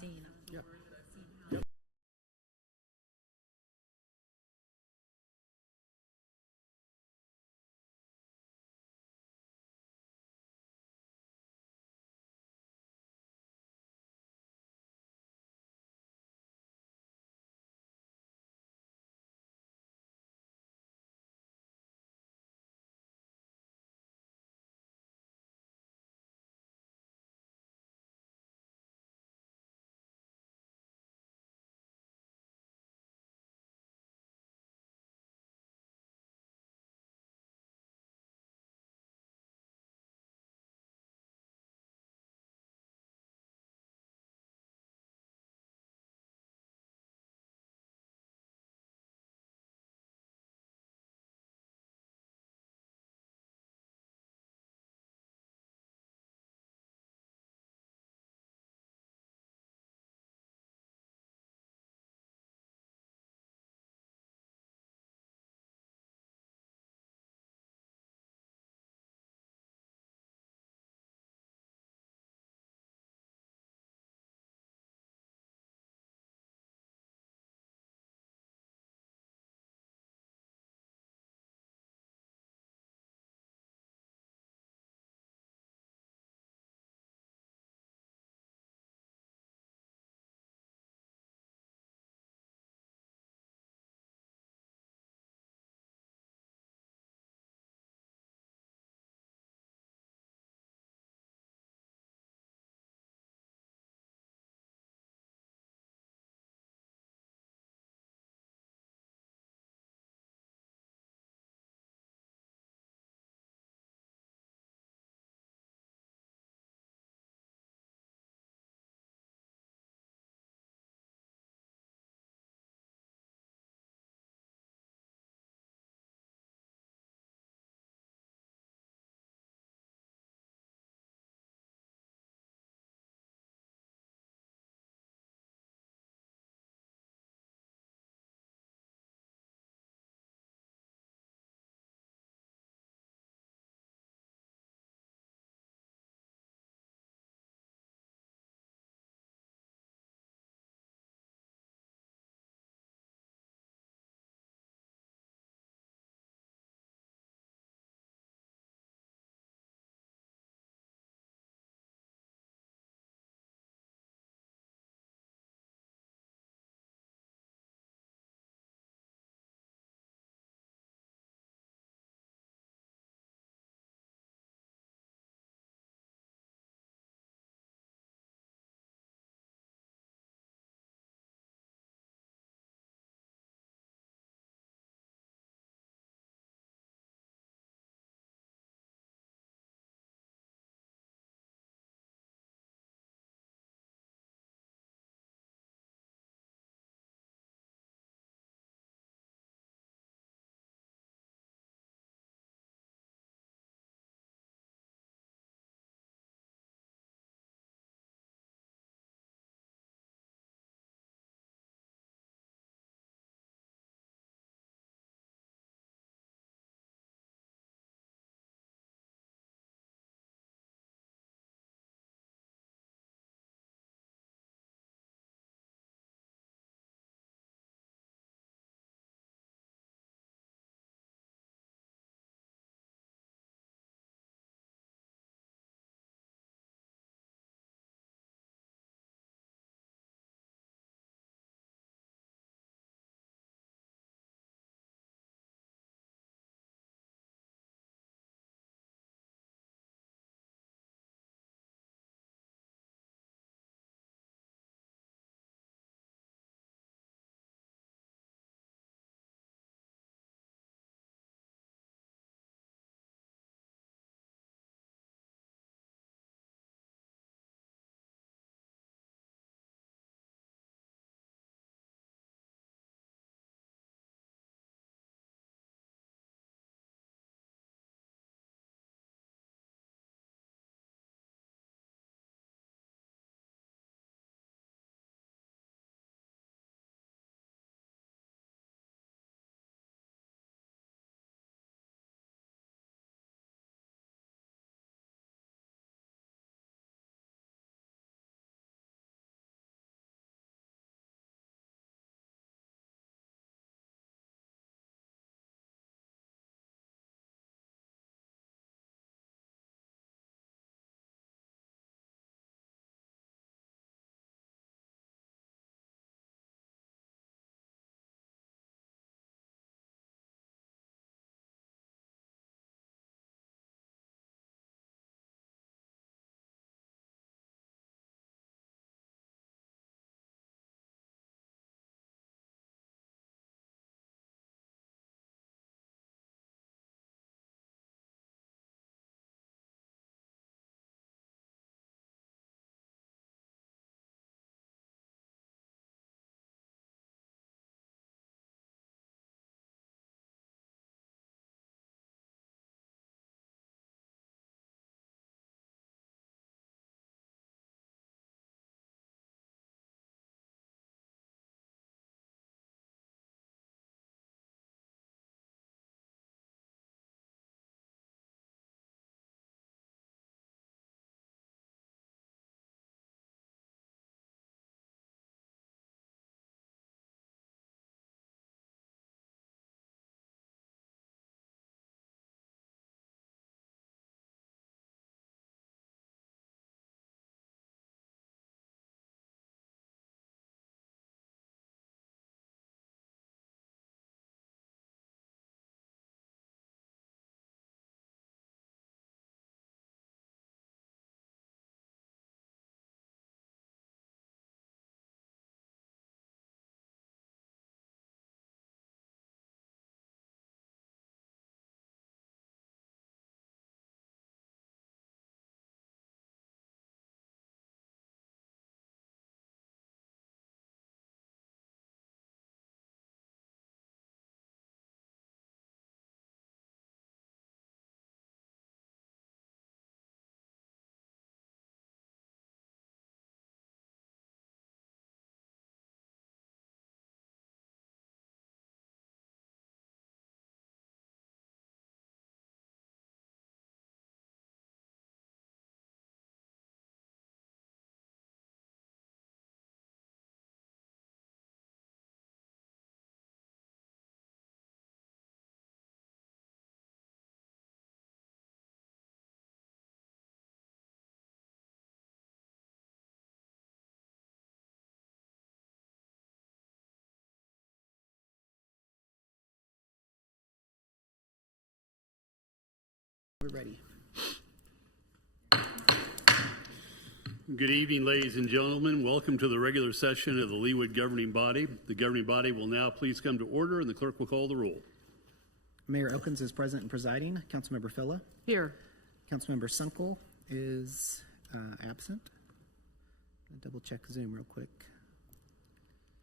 seen. Yeah. We're ready. Good evening, ladies and gentlemen. Welcome to the regular session of the Leawood Governing Body. The governing body will now please come to order, and the clerk will call the roll. Mayor Elkins is present and presiding. Councilmember Filla. Here. Councilmember Sunkel is absent. I'll double check Zoom real quick.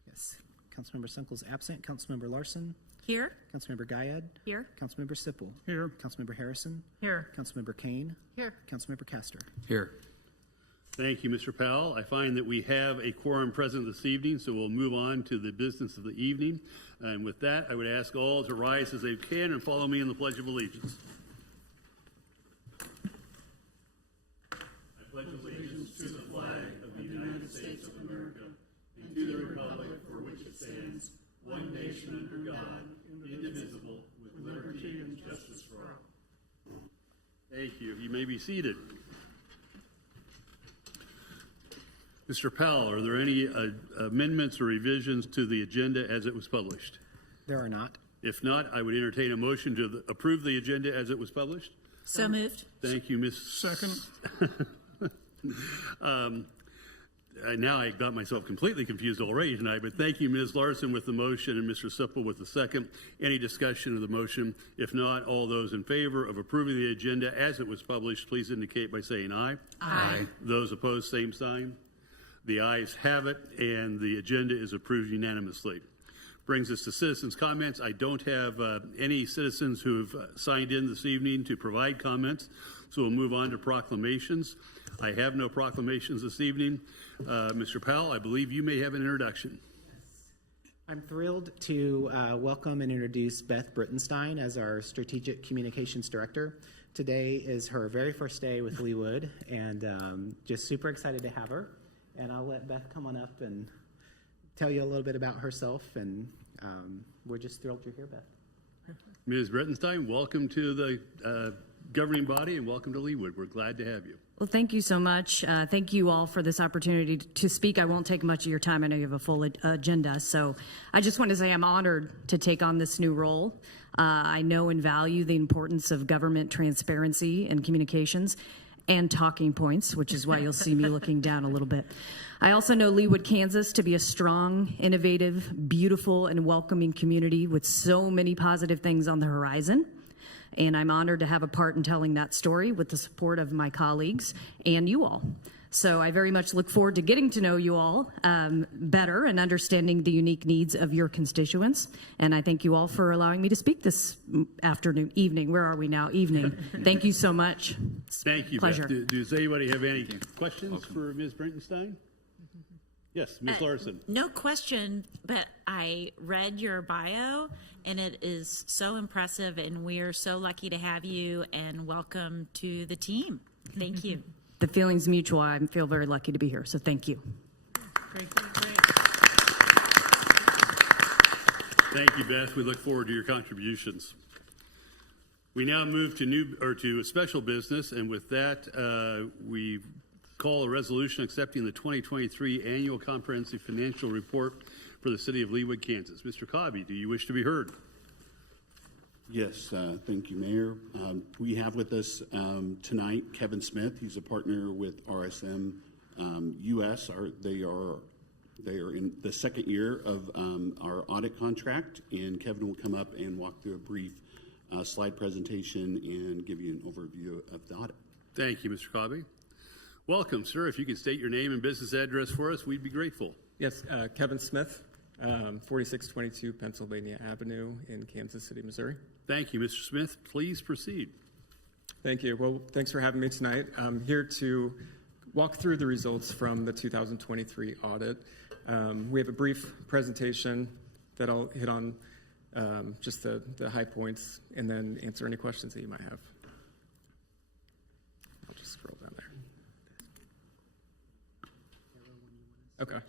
Yes, Councilmember Sunkel is absent. Councilmember Larson. Here. Councilmember Guyad. Here. Councilmember Sipple. Here. Councilmember Harrison. Here. Councilmember Kane. Here. Councilmember Castor. Here. Thank you, Mr. Powell. I find that we have a quorum present this evening, so we'll move on to the business of the evening. And with that, I would ask all to rise as they can and follow me in the Pledge of Allegiance. I pledge allegiance to the flag of the United States of America and to the republic for which it stands, one nation under God, indivisible, with liberty and justice for all. Thank you. You may be seated. Mr. Powell, are there any amendments or revisions to the agenda as it was published? There are not. If not, I would entertain a motion to approve the agenda as it was published. So moved. Thank you, Ms. Second. Now I got myself completely confused already tonight, but thank you, Ms. Larson, with the motion and Mr. Sipple with the second. Any discussion of the motion? If not, all those in favor of approving the agenda as it was published, please indicate by saying aye. Aye. Those opposed, same sign. The ayes have it, and the agenda is approved unanimously. Brings us to citizens' comments. I don't have any citizens who have signed in this evening to provide comments, so we'll move on to proclamations. I have no proclamations this evening. Mr. Powell, I believe you may have an introduction. I'm thrilled to welcome and introduce Beth Brittenstein as our Strategic Communications Director. Today is her very first day with Leawood, and just super excited to have her. And I'll let Beth come on up and tell you a little bit about herself, and we're just thrilled you're here, Beth. Ms. Brittenstein, welcome to the governing body and welcome to Leawood. We're glad to have you. Well, thank you so much. Thank you all for this opportunity to speak. I won't take much of your time. I know you have a full agenda. So I just want to say I'm honored to take on this new role. I know and value the importance of government transparency and communications and talking points, which is why you'll see me looking down a little bit. I also know Leawood, Kansas to be a strong, innovative, beautiful, and welcoming community with so many positive things on the horizon. And I'm honored to have a part in telling that story with the support of my colleagues and you all. So I very much look forward to getting to know you all better and understanding the unique needs of your constituents. And I thank you all for allowing me to speak this evening. Where are we now? Evening. Thank you so much. Thank you, Pleasure. Beth. Does anybody have any questions for Ms. Brittenstein? Yes, Ms. Larson. No question, but I read your bio, and it is so impressive, and we are so lucky to have you, and welcome to the team. Thank you. The feeling's mutual. I feel very lucky to be here, so thank you. Great. Thank you, Beth. We look forward to your contributions. We now move to special business, and with that, we call a resolution accepting the 2023 Annual Comprehensive Financial Report for the City of Leawood, Kansas. Mr. Cobby, do you wish to be heard? Yes, thank you, Mayor. We have with us tonight Kevin Smith. He's a partner with RSM US. They are in the second year of our audit contract, and Kevin will come up and walk through a brief slide presentation and give you an overview of the audit. Thank you, Mr. Cobby. Welcome, sir. If you could state your name and business address for us, we'd be grateful. Yes, Kevin Smith, 4622 Pennsylvania Avenue in Kansas City, Missouri. Thank you, Mr. Smith. Please proceed. Thank you. Well, thanks for having me tonight. I'm here to walk through the results from the 2023 audit. We have a brief presentation that I'll hit on just the high points and then answer any questions that you might have. I'll just scroll down there. Okay.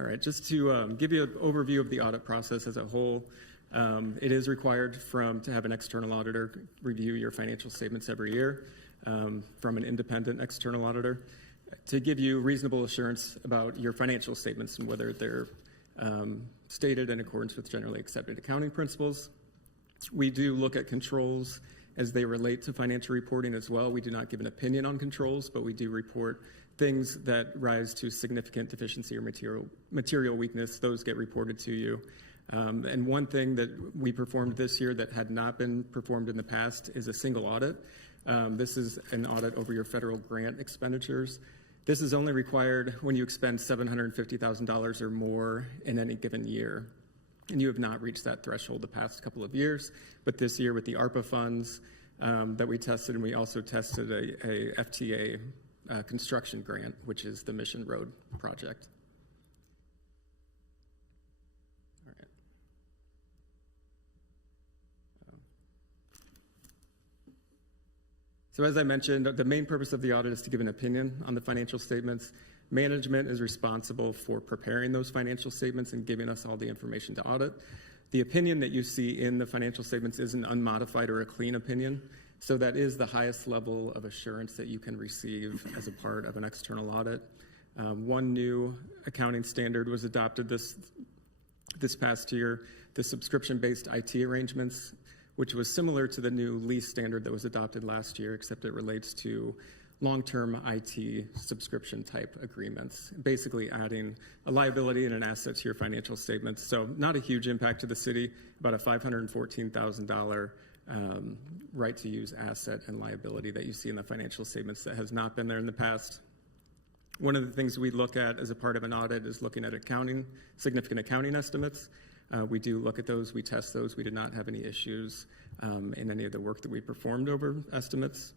All right, just to give you an overview of the audit process as a whole, it is required to have an external auditor review your financial statements every year from an independent external auditor to give you reasonable assurance about your financial statements and whether they're stated in accordance with generally accepted accounting principles. We do look at controls as they relate to financial reporting as well. We do not give an opinion on controls, but we do report things that rise to significant deficiency or material weakness. Those get reported to you. And one thing that we performed this year that had not been performed in the past is a single audit. This is an audit over your federal grant expenditures. This is only required when you expend $750,000 or more in any given year. And you have not reached that threshold the past couple of years. But this year with the ARPA funds that we tested, and we also tested a FTA construction grant, which is the Mission Road project. All right. So as I mentioned, the main purpose of the audit is to give an opinion on the financial statements. Management is responsible for preparing those financial statements and giving us all the information to audit. The opinion that you see in the financial statements is an unmodified or a clean opinion. So that is the highest level of assurance that you can receive as a part of an external audit. One new accounting standard was adopted this past year, the subscription-based IT arrangements, which was similar to the new lease standard that was adopted last year, except it relates to long-term IT subscription type agreements, basically adding a liability and an asset to your financial statements. So not a huge impact to the city, about a $514,000 right to use asset and liability that you see in the financial statements that has not been there in the past. One of the things we look at as a part of an audit is looking at significant accounting estimates. We do look at those, we test those. We did not have any issues in any of the work that we performed over estimates.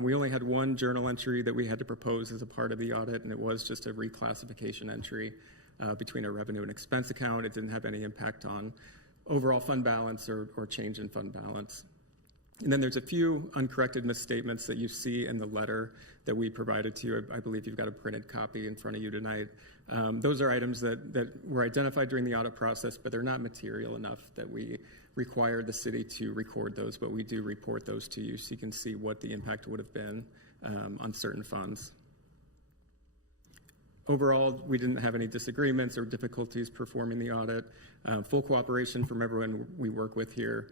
We only had one journal entry that we had to propose as a part of the audit, and it was just a reclassification entry between a revenue and expense account. It didn't have any impact on overall fund balance or change in fund balance. And then there's a few uncorrected misstatements that you see in the letter that we provided to you. I believe you've got a printed copy in front of you tonight. Those are items that were identified during the audit process, but they're not material enough that we require the city to record those, but we do report those to you so you can see what the impact would have been on certain funds. Overall, we didn't have any disagreements or difficulties performing the audit. Full cooperation from everyone we work with here.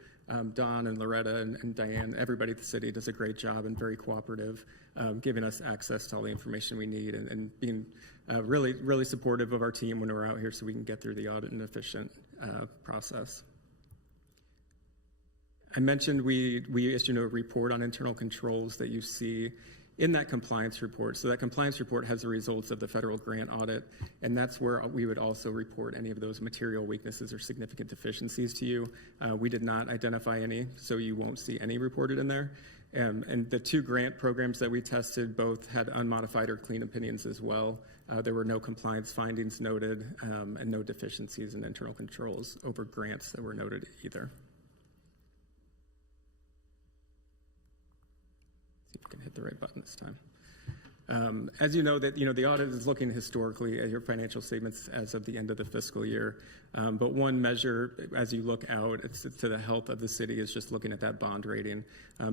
Don and Loretta and Diane, everybody at the city does a great job and very cooperative, giving us access to all the information we need and being really, really supportive of our team when we're out here so we can get through the audit in an efficient process. I mentioned we issued a report on internal controls that you see in that compliance report. So that compliance report has the results of the federal grant audit, and that's where we would also report any of those material weaknesses or significant deficiencies to you. We did not identify any, so you won't see any reported in there. And the two grant programs that we tested both had unmodified or clean opinions as well. There were no compliance findings noted and no deficiencies in internal controls over grants that were noted either. See if we can hit the right button this time. As you know, the audit is looking historically at your financial statements as of the end of the fiscal year. But one measure, as you look out to the health of the city, is just looking at that bond rating,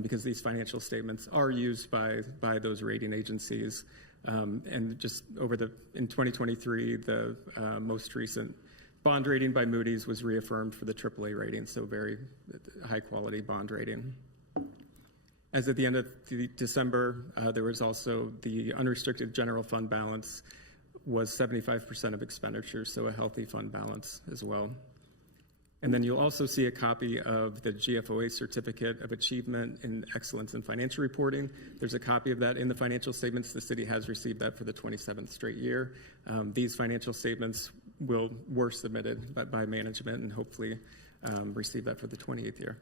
because these financial statements are used by those rating agencies. And just in 2023, the most recent bond rating by Moody's was reaffirmed for the AAA rating, so very high quality bond rating. As at the end of December, there was also the unrestricted general fund balance was 75% of expenditures, so a healthy fund balance as well. And then you'll also see a copy of the GFOA Certificate of Achievement in Excellence in Financial Reporting. There's a copy of that in the financial statements. The city has received that for the 27th straight year. These financial statements were submitted by management and hopefully receive that for the 28th year.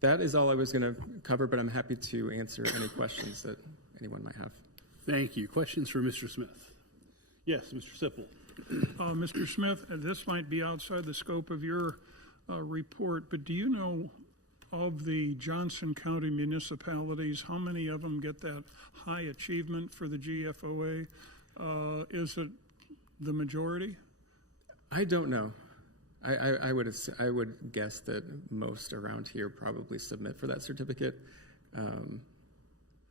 That is all I was going to cover, but I'm happy to answer any questions that anyone might have. Thank you. Questions for Mr. Smith? Yes, Mr. Sipple. Mr. Smith, this might be outside the scope of your report, but do you know of the Johnson County municipalities, how many of them get that high achievement for the GFOA? Is it the majority? I don't know. I would guess that most around here probably submit for that certificate.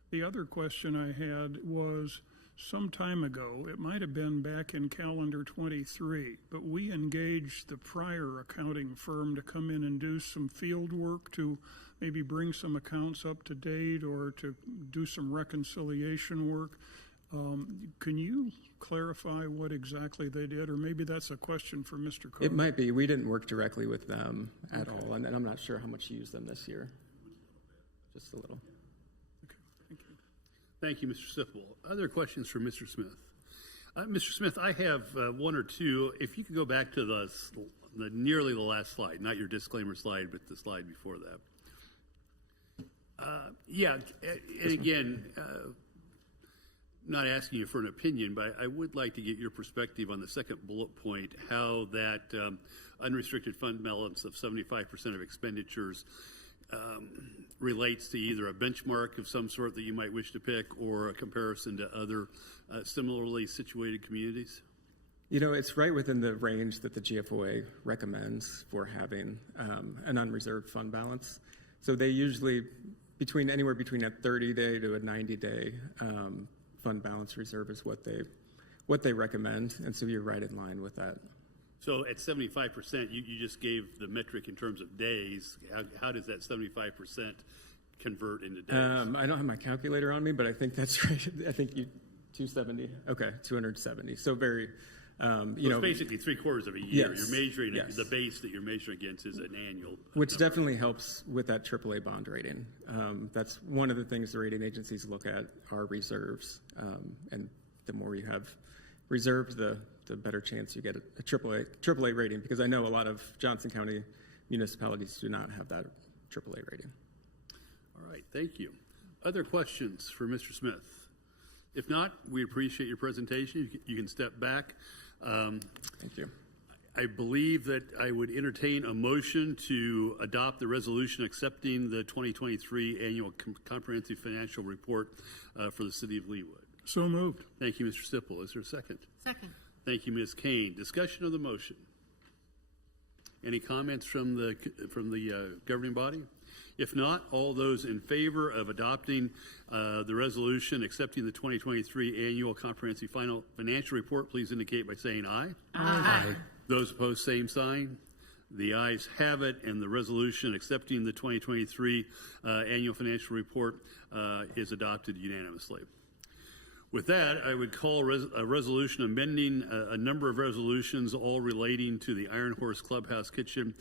The other question I had was, some time ago, it might have been back in calendar 23, but we engaged the prior accounting firm to come in and do some field work to maybe bring some accounts up to date or to do some reconciliation work. Can you clarify what exactly they did? Or maybe that's a question for Mr. Carter. It might be. We didn't work directly with them at all, and I'm not sure how much you used them this year. Just a little. Okay, thank you. Thank you, Mr. Sipple. Other questions for Mr. Smith? Mr. Smith, I have one or two. If you could go back to nearly the last slide, not your disclaimer slide, but the slide before that. And again, not asking you for an opinion, but I would like to get your perspective on the second bullet point, how that unrestricted fund balance of 75% of expenditures relates to either a benchmark of some sort that you might wish to pick or a comparison to other similarly situated communities? You know, it's right within the range that the GFOA recommends for having an unreserved fund balance. So they usually anywhere between a 30-day to a 90-day fund balance reserve is what they recommend, and so you're right in line with that. So at 75%, you just gave the metric in terms of days. How does that 75% convert into days? I don't have my calculator on me, but I think that's right. I think 270. Okay, 270. So very, It's basically 3/4 of a year. Yes, You're measuring yes. the base that you're measuring against is an annual. which number. definitely helps with that AAA bond rating. That's one of the things the rating agencies look at are reserves, and the more you have reserves, the better chance you get a AAA rating. Because I know a lot of Johnson County municipalities do not have that AAA rating. All right, thank you. Other questions for Mr. Smith? If not, we appreciate your presentation. You can step back. Thank you. I believe that I would entertain a motion to adopt the resolution accepting the 2023 Annual Comprehensive Financial Report for the City of Leawood. So moved. Thank you, Mr. Sipple. Is there a second? Second. Thank you, Ms. Kane. Discussion of the motion. Any comments from the governing body? If not, all those in favor of adopting the resolution accepting the 2023 Annual Comprehensive Financial Report, please indicate by saying aye. Aye. Those opposed, same sign. The ayes have it, and the resolution accepting the 2023 Annual Financial Report is adopted unanimously. With that, I would call a resolution amending a number of resolutions, all relating to the Iron Horse Clubhouse Kitchen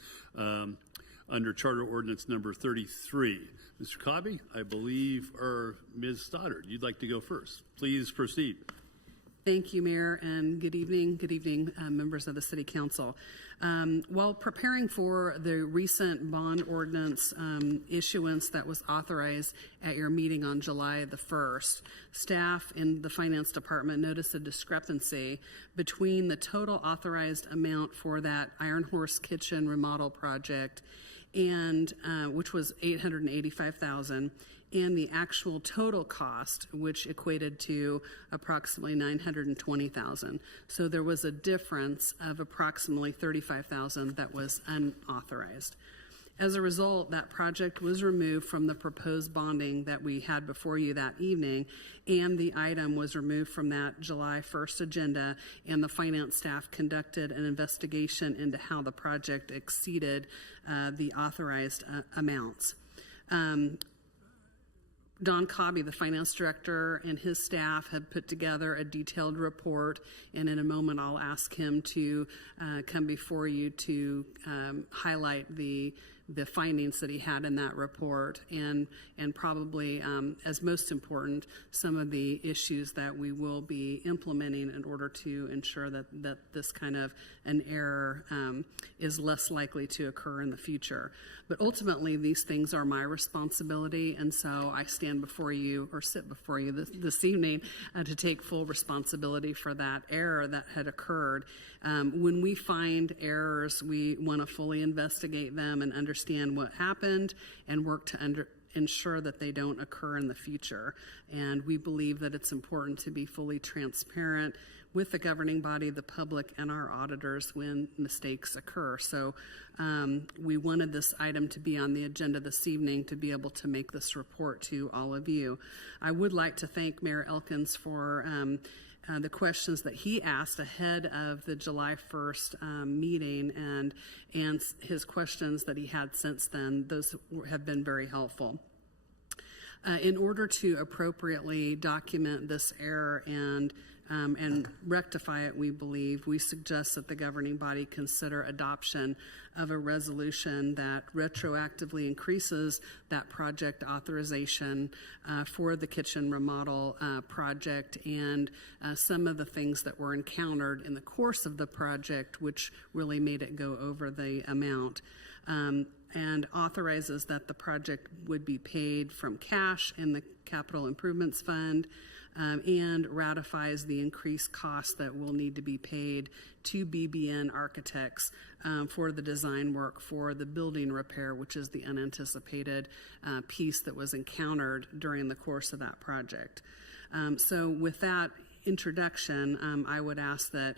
under Charter Ordinance number 33. Mr. Cobby, I believe, or Ms. Stoddard, you'd like to go first. Please proceed. Thank you, Mayor, and good evening, members of the City Council. While preparing for the recent bond ordinance issuance that was authorized at your meeting on July the 1st, staff in the Finance Department noticed a discrepancy between the total authorized amount for that Iron Horse Kitchen remodel project, and which was $885,000, and the actual total cost, which equated to approximately $920,000. So there was a difference of approximately $35,000 that was unauthorized. As a result, that project was removed from the proposed bonding that we had before you that evening, and the item was removed from that July 1st agenda, and the finance staff conducted an investigation into how the project exceeded the authorized amounts. Don Cobby, the finance director, and his staff have put together a detailed report, and in a moment I'll ask him to come before you to highlight the findings that he had in that report, and probably, as most important, some of the issues that we will be implementing in order to ensure that this kind of an error is less likely to occur in the future. But ultimately, these things are my responsibility, and so I stand before you, or sit before you this evening, to take full responsibility for that error that had occurred. When we find errors, we want to fully investigate them and understand what happened, and work to ensure that they don't occur in the future. And we believe that it's important to be fully transparent with the governing body, the public, and our auditors when mistakes occur. So we wanted this item to be on the agenda this evening to be able to make this report to all of you. I would like to thank Mayor Elkins for the questions that he asked ahead of the July 1st meeting and his questions that he had since then. Those have been very helpful. In order to appropriately document this error and rectify it, we believe, we suggest that the governing body consider adoption of a resolution that retroactively increases that project authorization for the kitchen remodel project and some of the things that were encountered in the course of the project, which really made it go over the amount. And authorizes that the project would be paid from cash in the Capital Improvements Fund, and ratifies the increased costs that will need to be paid to BBN Architects for the design work for the building repair, which is the unanticipated piece that was encountered during the course of that project. So with that introduction, I would ask that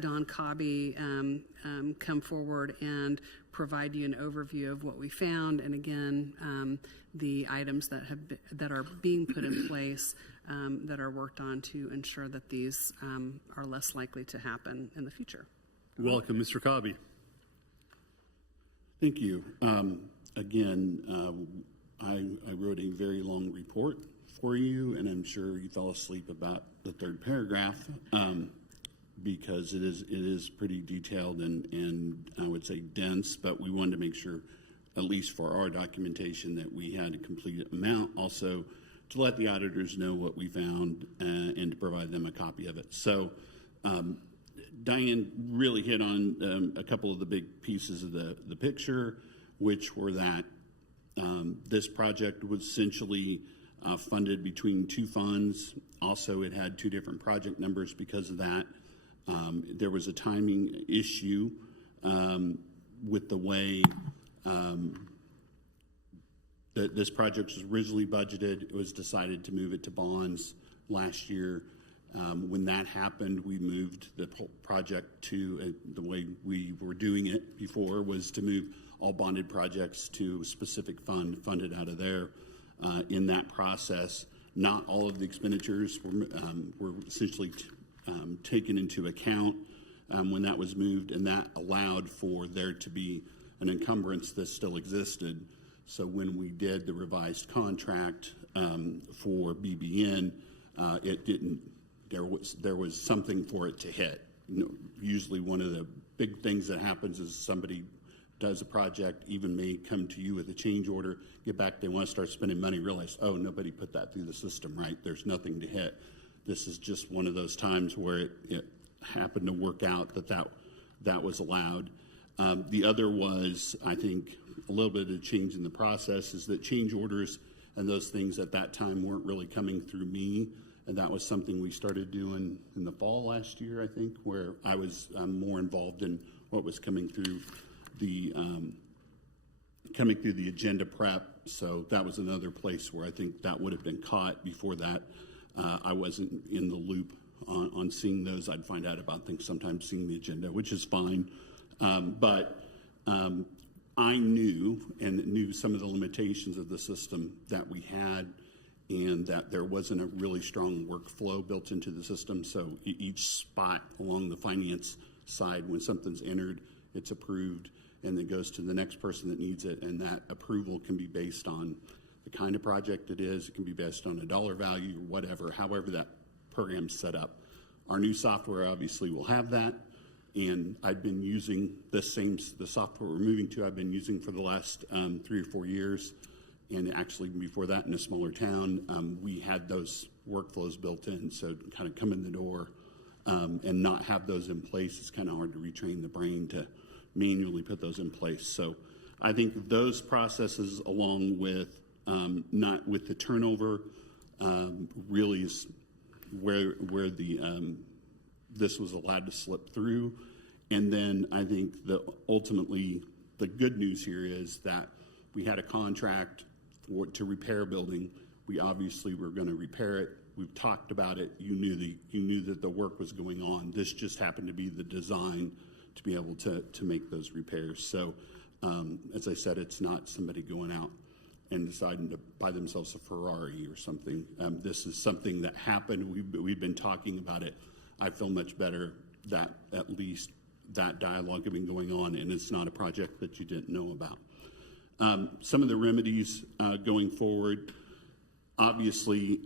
Don Cobby come forward and provide you an overview of what we found, and again, the items that are being put in place that are worked on to ensure that these are less likely to happen in the future. Welcome, Mr. Cobby. Thank you. Again, I wrote a very long report for you, and I'm sure you fell asleep about the third paragraph because it is pretty detailed and I would say dense, but we wanted to make sure, at least for our documentation, that we had a complete amount. Also, to let the auditors know what we found and to provide them a copy of it. So Diane really hit on a couple of the big pieces of the picture, which were that this project was essentially funded between two funds. Also, it had two different project numbers because of that. There was a timing issue with the way that this project was originally budgeted. It was decided to move it to bonds last year. When that happened, we moved the project to the way we were doing it before was to move all bonded projects to a specific fund funded out of there. In that process, not all of the expenditures were essentially taken into account when that was moved, and that allowed for there to be an encumbrance that still existed. So when we did the revised contract for BBN, it didn't. There was something for it to hit. Usually, one of the big things that happens is somebody does a project, even may come to you with a change order, get back, they want to start spending money, realize, oh, nobody put that through the system, right? There's nothing to hit. This is just one of those times where it happened to work out that was allowed. The other was, I think, a little bit of change in the process is that change orders and those things at that time weren't really coming through me. And that was something we started doing in the fall last year, I think, where I was more involved in what was coming through the agenda prep. So that was another place where I think that would have been caught. Before that, I wasn't in the loop on seeing those. I'd find out about things sometimes seeing the agenda, which is fine. But I knew some of the limitations of the system that we had, and that there wasn't a really strong workflow built into the system. So each spot along the finance side, when something's entered, it's approved, and it goes to the next person that needs it, and that approval can be based on the kind of project it is. It can be based on a dollar value or whatever, however that program's set up. Our new software obviously will have that, and I've been using the software we're moving to, I've been using for the last 3 or 4 years. And actually before that in a smaller town, we had those workflows built in. So kind of come in the door and not have those in place, it's kind of hard to retrain the brain to manually put those in place. So I think those processes, along with not with the turnover, really is where this was allowed to slip through. And then I think ultimately the good news here is that we had a contract to repair a building, we obviously were going to repair it. We've talked about it. You knew that the work was going on. This just happened to be the design to be able to make those repairs. So, as I said, it's not somebody going out and deciding to buy themselves a Ferrari or something. This is something that happened. We've been talking about it. I feel much better that at least that dialogue had been going on, and it's not a project that you didn't know about. Some of the remedies going forward, obviously,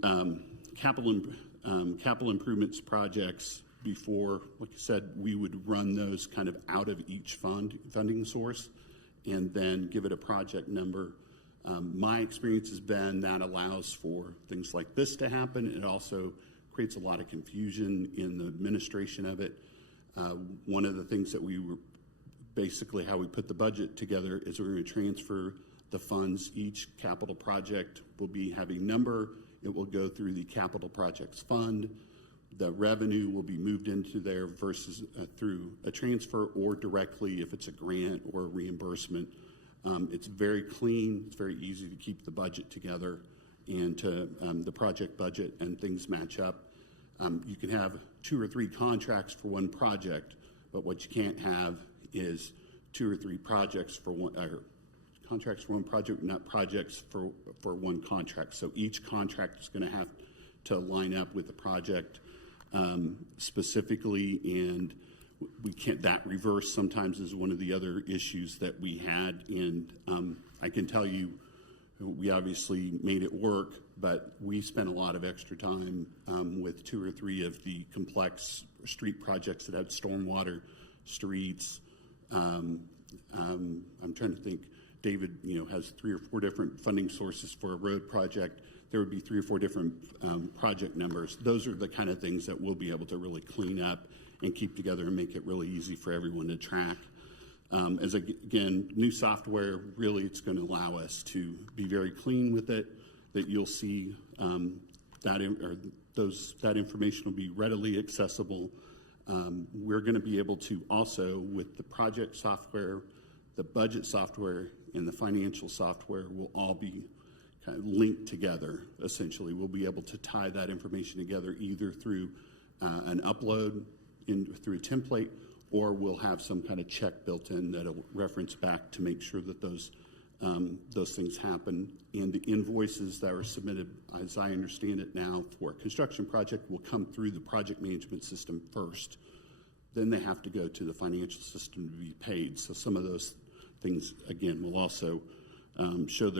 capital improvements projects before, like I said, we would run those kind of out of each funding source and then give it a project number. My experience has been that allows for things like this to happen. It also creates a lot of confusion in the administration of it. One of the things that we were basically how we put the budget together is we're going to transfer the funds. Each capital project will have a number. It will go through the capital projects fund. The revenue will be moved into there versus through a transfer or directly if it's a grant or a reimbursement. It's very clean. It's very easy to keep the budget together and to the project budget, and things match up. You can have 2 or 3 contracts for one project, but what you can't have is 2 or 3 projects for one, or contracts for one project, not projects for one contract. So each contract is going to have to line up with the project specifically, and we can't. That reverse sometimes is one of the other issues that we had, and I can tell you, we obviously made it work, but we spent a lot of extra time with 2 or 3 of the complex street projects that had stormwater streets. I'm trying to think. David, has 3 or 4 different funding sources for a road project. There would be 3 or 4 different project numbers. Those are the kind of things that we'll be able to really clean up and keep together and make it really easy for everyone to track. Again, new software, really it's going to allow us to be very clean with it, that you'll see that information will be readily accessible. We're going to be able to also, with the project software, the budget software, and the financial software will all be kind of linked together, essentially. We'll be able to tie that information together either through an upload through a template, or we'll have some kind of check built in that'll reference back to make sure that those things happen. And the invoices that are submitted, as I understand it now, for a construction project will come through the project management system first. Then they have to go to the financial system to be paid. So some of those things, again, will also show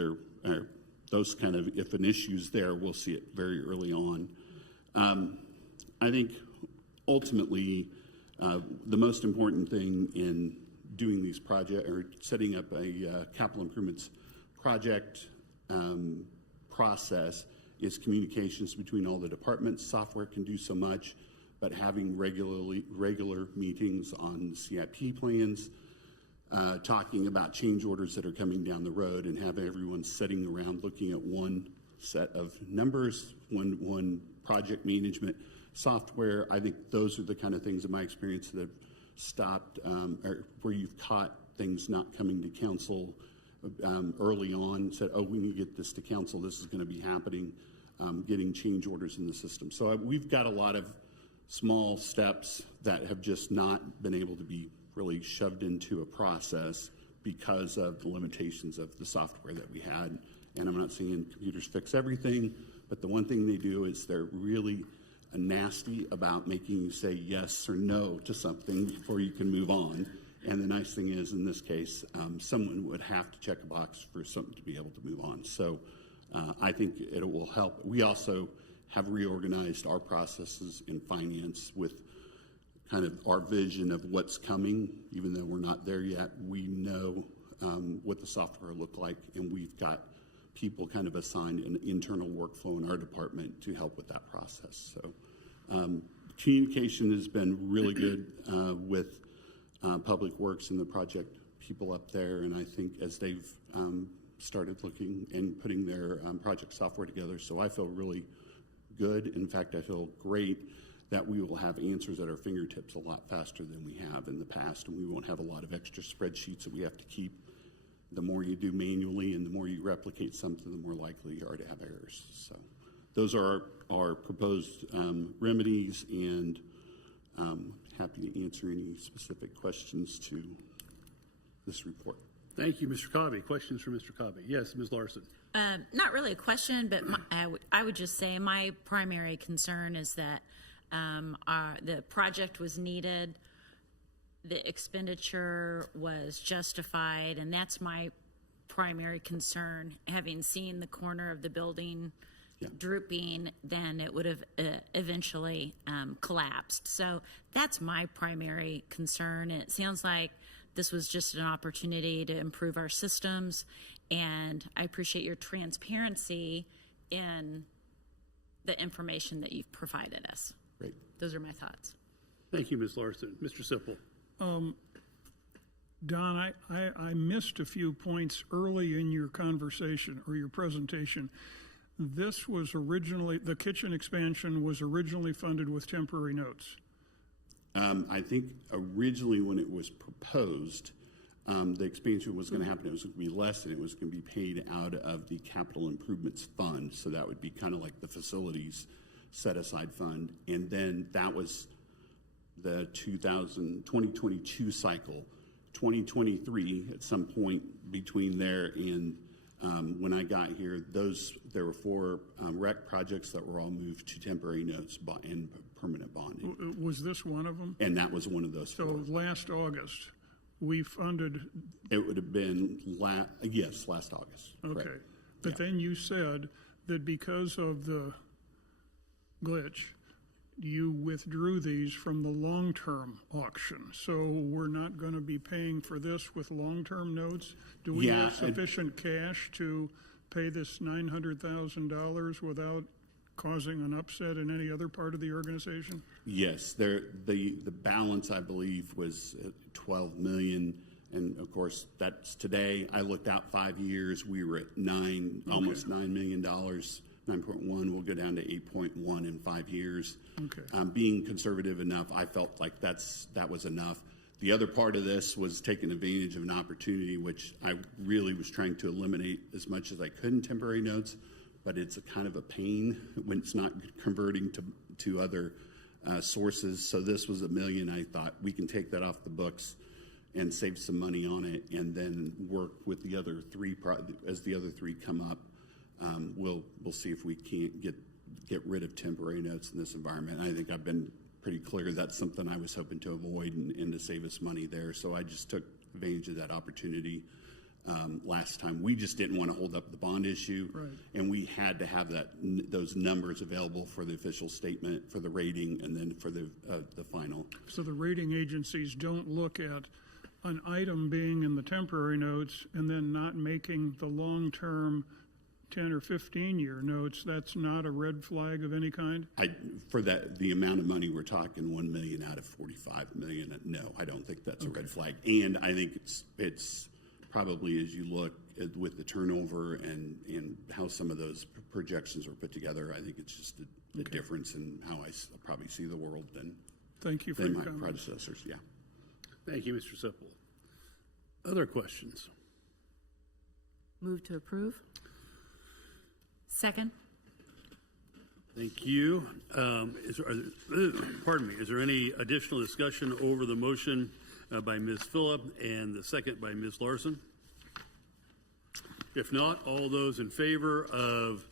those kind of, if an issue's there, we'll see it very early on. I think ultimately, the most important thing in doing these projects or setting up a capital improvements project process is communications between all the departments. Software can do so much, but having regular meetings on CIP plans, talking about change orders that are coming down the road, and have everyone sitting around looking at one set of numbers, one project management software. I think those are the kind of things in my experience that have stopped, or where you've caught things not coming to council early on, said, oh, we need to get this to council, this is going to be happening, getting change orders in the system. So we've got a lot of small steps that have just not been able to be really shoved into a process because of the limitations of the software that we had. And I'm not saying computers fix everything, but the one thing they do is they're really nasty about making you say yes or no to something before you can move on. And the nice thing is, in this case, someone would have to check a box for something to be able to move on. So I think it will help. We also have reorganized our processes in finance with kind of our vision of what's coming. Even though we're not there yet, we know what the software will look like, and we've got people kind of assigned an internal workflow in our department to help with that process. So communication has been really good with Public Works and the project people up there, and I think as they've started looking and putting their project software together, so I feel really good. In fact, I feel great that we will have answers at our fingertips a lot faster than we have in the past, and we won't have a lot of extra spreadsheets that we have to keep the more you do manually and the more you replicate something, the more likely you are to have errors. So those are our proposed remedies, and happy to answer any specific questions to this report. Thank you, Mr. Cobby. Questions for Mr. Cobby? Yes, Ms. Larson. Not really a question, but I would just say my primary concern is that the project was needed, the expenditure was justified, and that's my primary concern. Having seen the corner of the building drooping, then it would have eventually collapsed. So that's my primary concern. And it sounds like this was just an opportunity to improve our systems, and I appreciate your transparency in the information that you've provided us. Great. Those are my thoughts. Thank you, Ms. Larson. Mr. Sipple. Don, I missed a few points early in your conversation or your presentation. This was originally, the kitchen expansion was originally funded with temporary notes. I think originally when it was proposed, the expansion was going to happen. It was going to be less, and it was going to be paid out of the capital improvements fund. So that would be kind of like the facilities set aside fund. And then that was the 2022 cycle. 2023, at some point between there and when I got here, there were 4 rec projects that were all moved to temporary notes and permanent bonding. Was this one of them? And that was one of those 4. So last August, we funded, It would have been, last August. okay. Correct. But then you said that because of the glitch, you withdrew these from the long-term auction. So we're not going to be paying for this with long-term notes? Do we Yeah, have sufficient cash to pay this $900,000 without causing an upset in any other part of the organization? Yes, the balance, I believe, was 12 million. And of course, that's today. I looked out 5 years. We were at almost $9 million. 9.1 will go down to 8.1 in 5 years. Okay. Being conservative enough, I felt like that was enough. The other part of this was taking advantage of an opportunity, which I really was trying to eliminate as much as I could in temporary notes, but it's a kind of a pain when it's not converting to other sources. So this was $1 million. I thought we can take that off the books and save some money on it, and then work with the other 3 as the other 3 come up. We'll see if we can't get rid of temporary notes in this environment. I think I've been pretty clear that's something I was hoping to avoid and to save us money there. So I just took advantage of that opportunity last time. We just didn't want to hold up the bond issue, Right. and we had to have those numbers available for the official statement, for the rating, and then for the final. So the rating agencies don't look at an item being in the temporary notes and then not making the long-term 10 or 15-year notes. That's not a red flag of any kind? For the amount of money we're talking, $1 million out of $45 million. No, I don't think that's a red flag. And I think it's probably, as you look with the turnover and how some of those projections were put together, I think it's just a difference in how I probably see the world than Thank you for my your comments. predecessors. Yeah. Thank you, Mr. Sipple. Other questions? Move to approve? Second? Thank you. Pardon me, is there any additional discussion over the motion by Ms. Phillip and the second by Ms. Larson? If not, all those in favor of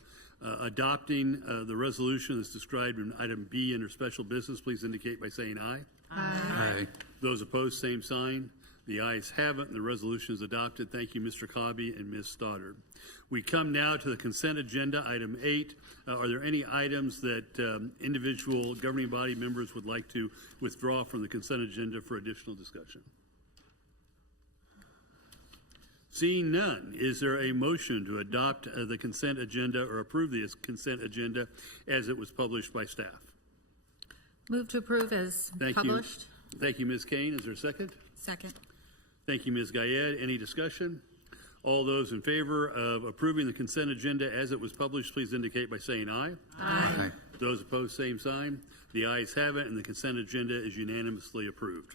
adopting the resolution as described in item B under special business, please indicate by saying aye. Aye. Those opposed, same sign. The ayes have it, and the resolution is adopted. Thank you, Mr. Cobby and Ms. Stoddard. We come now to the consent agenda, item 8. Are there any items that individual governing body members would like to withdraw from the consent agenda for additional discussion? Seeing none, is there a motion to adopt the consent agenda or approve the consent agenda as it was published by staff? Move to approve as Thank published? you. Thank you, Ms. Kane. Is there a second? Second. Thank you, Ms. Gaillard. Any discussion? All those in favor of approving the consent agenda as it was published, please indicate by saying aye. Aye. Those opposed, same sign. The ayes have it, and the consent agenda is unanimously approved.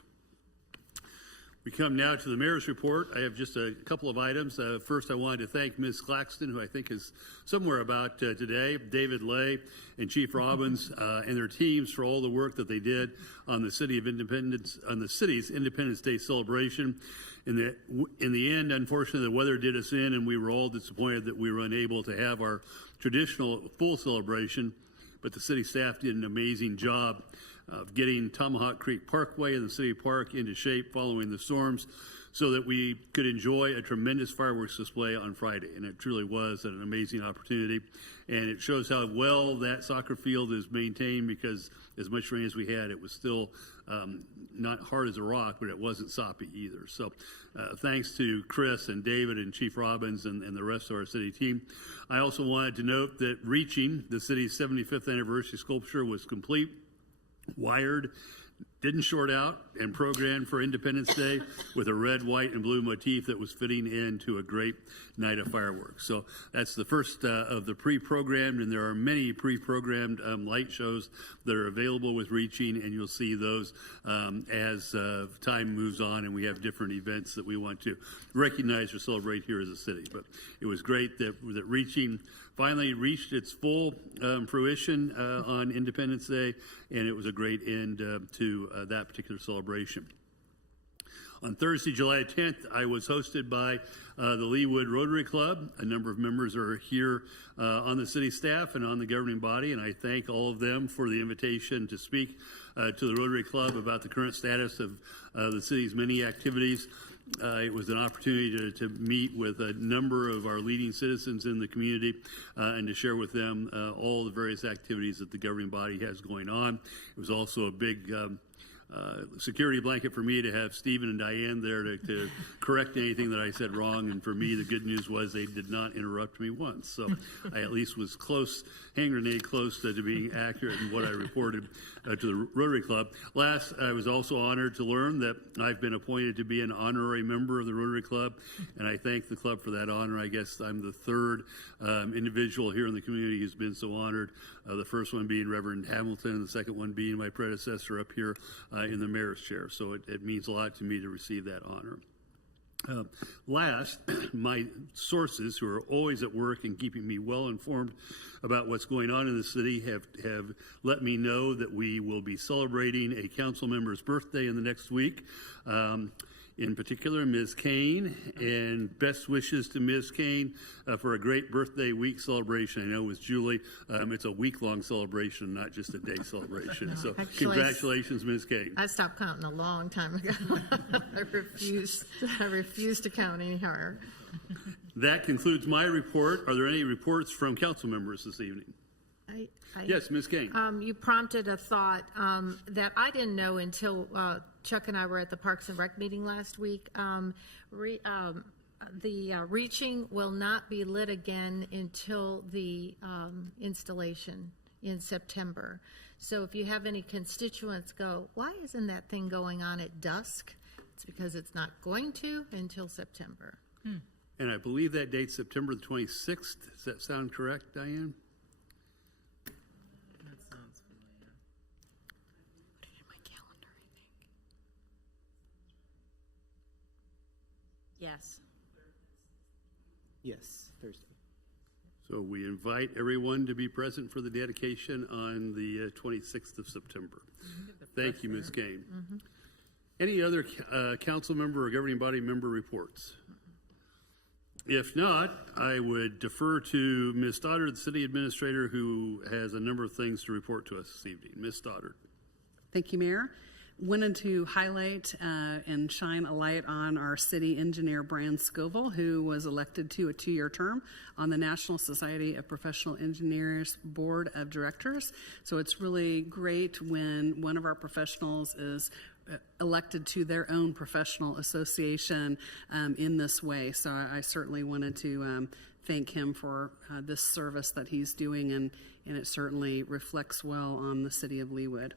We come now to the mayor's report. I have just a couple of items. First, I wanted to thank Ms. Claxton, who I think is somewhere about today, David Lay and Chief Robbins and their teams for all the work that they did on the city's Independence Day celebration. In the end, unfortunately, the weather did us in, and we were all disappointed that we were unable to have our traditional full celebration. But the city staff did an amazing job of getting Tomahawk Creek Parkway and the city park into shape following the storms so that we could enjoy a tremendous fireworks display on Friday. And it truly was an amazing opportunity. And it shows how well that soccer field is maintained, because as much rain as we had, it was still not hard as a rock, but it wasn't soppy either. So thanks to Chris and David and Chief Robbins and the rest of our city team. I also wanted to note that Reaching, the city's 75th anniversary sculpture, was complete, wired, didn't short out, and programmed for Independence Day with a red, white, and blue motif that was fitting into a great night of fireworks. So that's the first of the pre-programmed, and there are many pre-programmed light shows that are available with Reaching, and you'll see those as time moves on, and we have different events that we want to recognize or celebrate here as a city. But it was great that Reaching finally reached its full fruition on Independence Day, and it was a great end to that particular celebration. On Thursday, July 10th, I was hosted by the Leawood Rotary Club. A number of members are here on the city staff and on the governing body, and I thank all of them for the invitation to speak to the Rotary Club about the current status of the city's many activities. It was an opportunity to meet with a number of our leading citizens in the community and to share with them all the various activities that the governing body has going on. It was also a big security blanket for me to have Stephen and Diane there to correct anything that I said wrong. And for me, the good news was they did not interrupt me once. So I at least was close, hand grenade close to being accurate in what I reported to the Rotary Club. Last, I was also honored to learn that I've been appointed to be an honorary member of the Rotary Club, and I thank the club for that honor. I guess I'm the third individual here in the community who's been so honored. The first one being Reverend Hamilton, and the second one being my predecessor up here in the mayor's chair. So it means a lot to me to receive that honor. Last, my sources, who are always at work and keeping me well informed about what's going on in the city, have let me know that we will be celebrating a council member's birthday in the next week. In particular, Ms. Kane, and best wishes to Ms. Kane for a great birthday week celebration. I know with Julie, it's a week-long celebration, not just a day celebration. So Actually, congratulations, Ms. Kane. I stopped counting a long time ago. I refuse to count any higher. That concludes my report. Are there any reports from council members this evening? Yes, Ms. Kane. You prompted a thought that I didn't know until Chuck and I were at the Parks and Rec meeting last week. The Reaching will not be lit again until the installation in September. So if you have any constituents go, why isn't that thing going on at dusk? It's because it's not going to until September. And I believe that date's September the 26th. Does that sound correct, Diane? Yes. Yes, Thursday. So we invite everyone to be present for the dedication on the 26th of September. Thank you, Ms. Kane. Any other council member or governing body member reports? If not, I would defer to Ms. Stoddard, the city administrator, who has a number of things to report to us this evening. Ms. Stoddard. Thank you, Mayor. Wanted to highlight and shine a light on our city engineer, Brian Scoville, who was elected to a 2-year term on the National Society of Professional Engineers Board of Directors. So it's really great when one of our professionals is elected to their own professional association in this way. So I certainly wanted to thank him for this service that he's doing, and it certainly reflects well on the city of Leawood.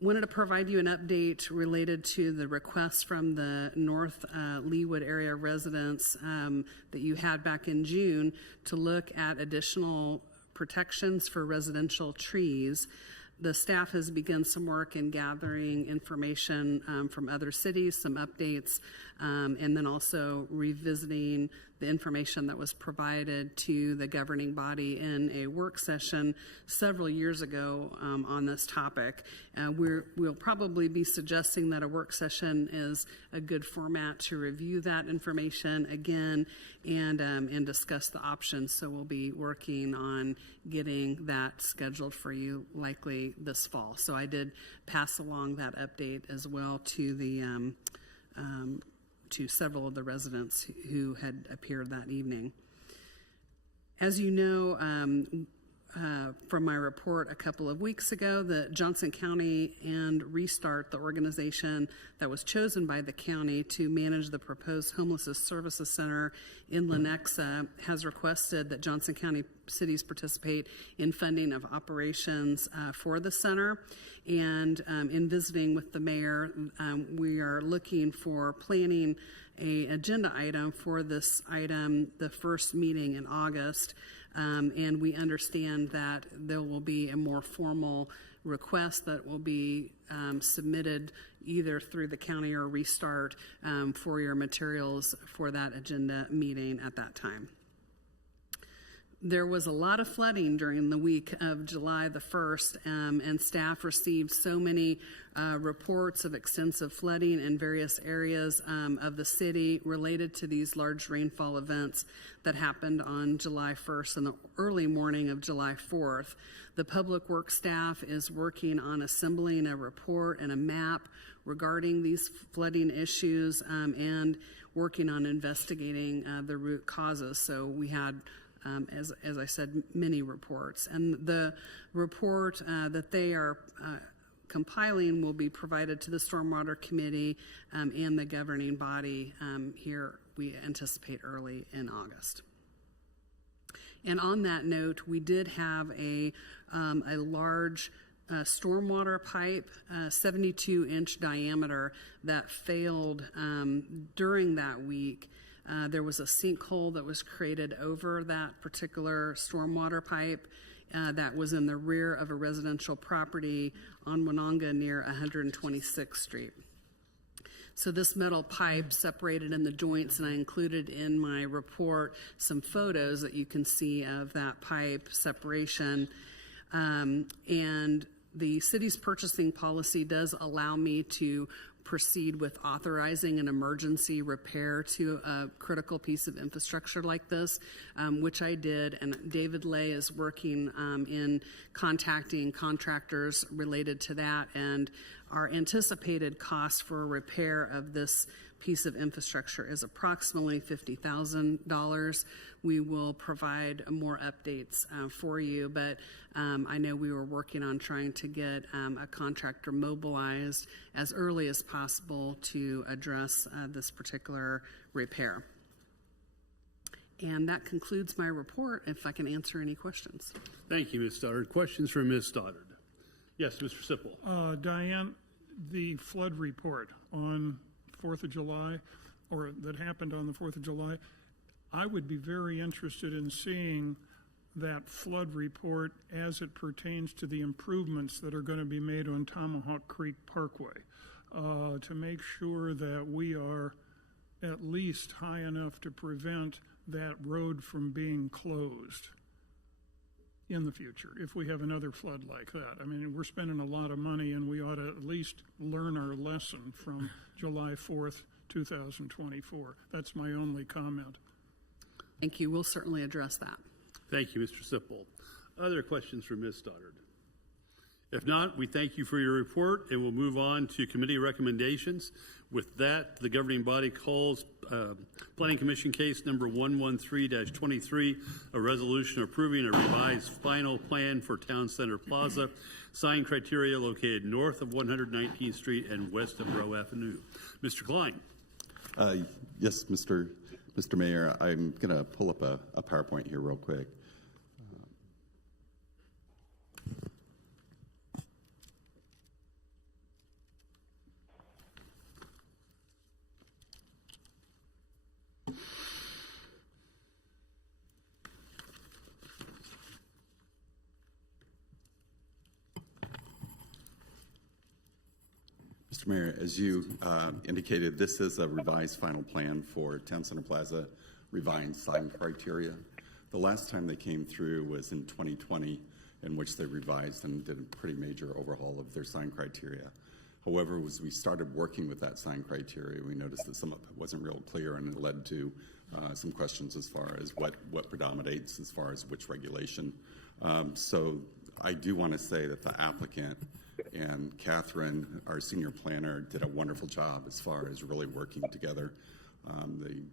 Wanted to provide you an update related to the request from the North Leawood area residents that you had back in June to look at additional protections for residential trees. The staff has begun some work in gathering information from other cities, some updates, and then also revisiting the information that was provided to the governing body in a work session several years ago on this topic. We'll probably be suggesting that a work session is a good format to review that information again and discuss the options. So we'll be working on getting that scheduled for you likely this fall. So I did pass along that update as well to the to several of the residents who had appeared that evening. As you know, from my report a couple of weeks ago, the Johnson County and Restart, the organization that was chosen by the county to manage the proposed homelessness services center in Lenexa, has requested that Johnson County cities participate in funding of operations for the center. And in visiting with the mayor, we are looking for planning an agenda item for this item, the first meeting in August. And we understand that there will be a more formal request that will be submitted either through the county or Restart for your materials for that agenda meeting at that time. There was a lot of flooding during the week of July the 1st, and staff received so many reports of extensive flooding in various areas of the city related to these large rainfall events that happened on July 1st and the early morning of July 4th. The public works staff is working on assembling a report and a map regarding these flooding issues and working on investigating the root causes. So we had as I said, many reports. And the report that they are compiling will be provided to the Stormwater Committee and the governing body here, we anticipate early in August. And on that note, we did have a large stormwater pipe, 72-inch diameter, that failed during that week. There was a sinkhole that was created over that particular stormwater pipe that was in the rear of a residential property on Winonga near 126th Street. So this metal pipe separated in the joints, and I included in my report some photos that you can see of that pipe separation. And the city's purchasing policy does allow me to proceed with authorizing an emergency repair to a critical piece of infrastructure like this, which I did. And David Lay is working in contacting contractors related to that. And our anticipated cost for repair of this piece of infrastructure is approximately $50,000. We will provide more updates for you, but I know we were working on trying to get a contractor mobilized as early as possible to address this particular repair. And that concludes my report, if I can answer any questions. Thank you, Ms. Stoddard. Questions from Ms. Stoddard? Yes, Mr. Sipple. Diane, the flood report on 4th of July, or that happened on the 4th of July, I would be very interested in seeing that flood report as it pertains to the improvements that are going to be made on Tomahawk Creek Parkway to make sure that we are at least high enough to prevent that road from being closed in the future if we have another flood like that. I mean, we're spending a lot of money, and we ought to at least learn our lesson from July 4th, 2024. That's my only comment. Thank you. We'll certainly address that. Thank you, Mr. Sipple. Other questions for Ms. Stoddard? If not, we thank you for your report, and we'll move on to committee recommendations. With that, the governing body calls Planning Commission case number 113-23, a resolution approving a revised final plan for Town Center Plaza, sign criteria located north of 119th Street and west of Rowe Avenue. Mr. Klein. Yes, Mr. Mayor, I'm going to pull up a PowerPoint here real quick. Mr. Mayor, as you indicated, this is a revised final plan for Town Center Plaza revised sign criteria. The last time they came through was in 2020, in which they revised and did a pretty major overhaul of their sign criteria. However, as we started working with that sign criteria, we noticed that some of it wasn't real clear, and it led to some questions as far as what predominates as far as which regulation. So I do want to say that the applicant and Catherine, our senior planner, did a wonderful job as far as really working together.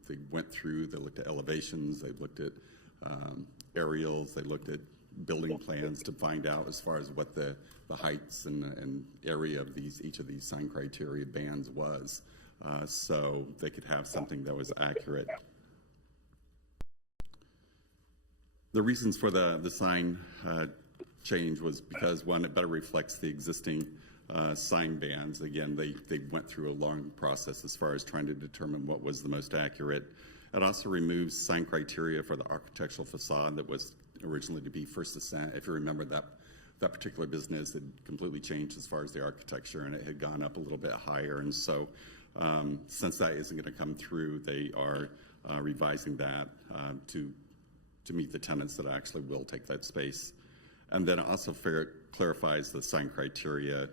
They went through, they looked at elevations, they looked at aerials, they looked at building plans to find out as far as what the heights and area of each of these sign criteria bands was, so they could have something that was accurate. The reasons for the sign change was because, one, it better reflects the existing sign bands. Again, they went through a long process as far as trying to determine what was the most accurate. It also removes sign criteria for the architectural facade that was originally to be First Ascent. If you remember, that particular business had completely changed as far as the architecture, and it had gone up a little bit higher. And so since that isn't going to come through, they are revising that to meet the tenants that actually will take that space. And then it also clarifies the sign criteria,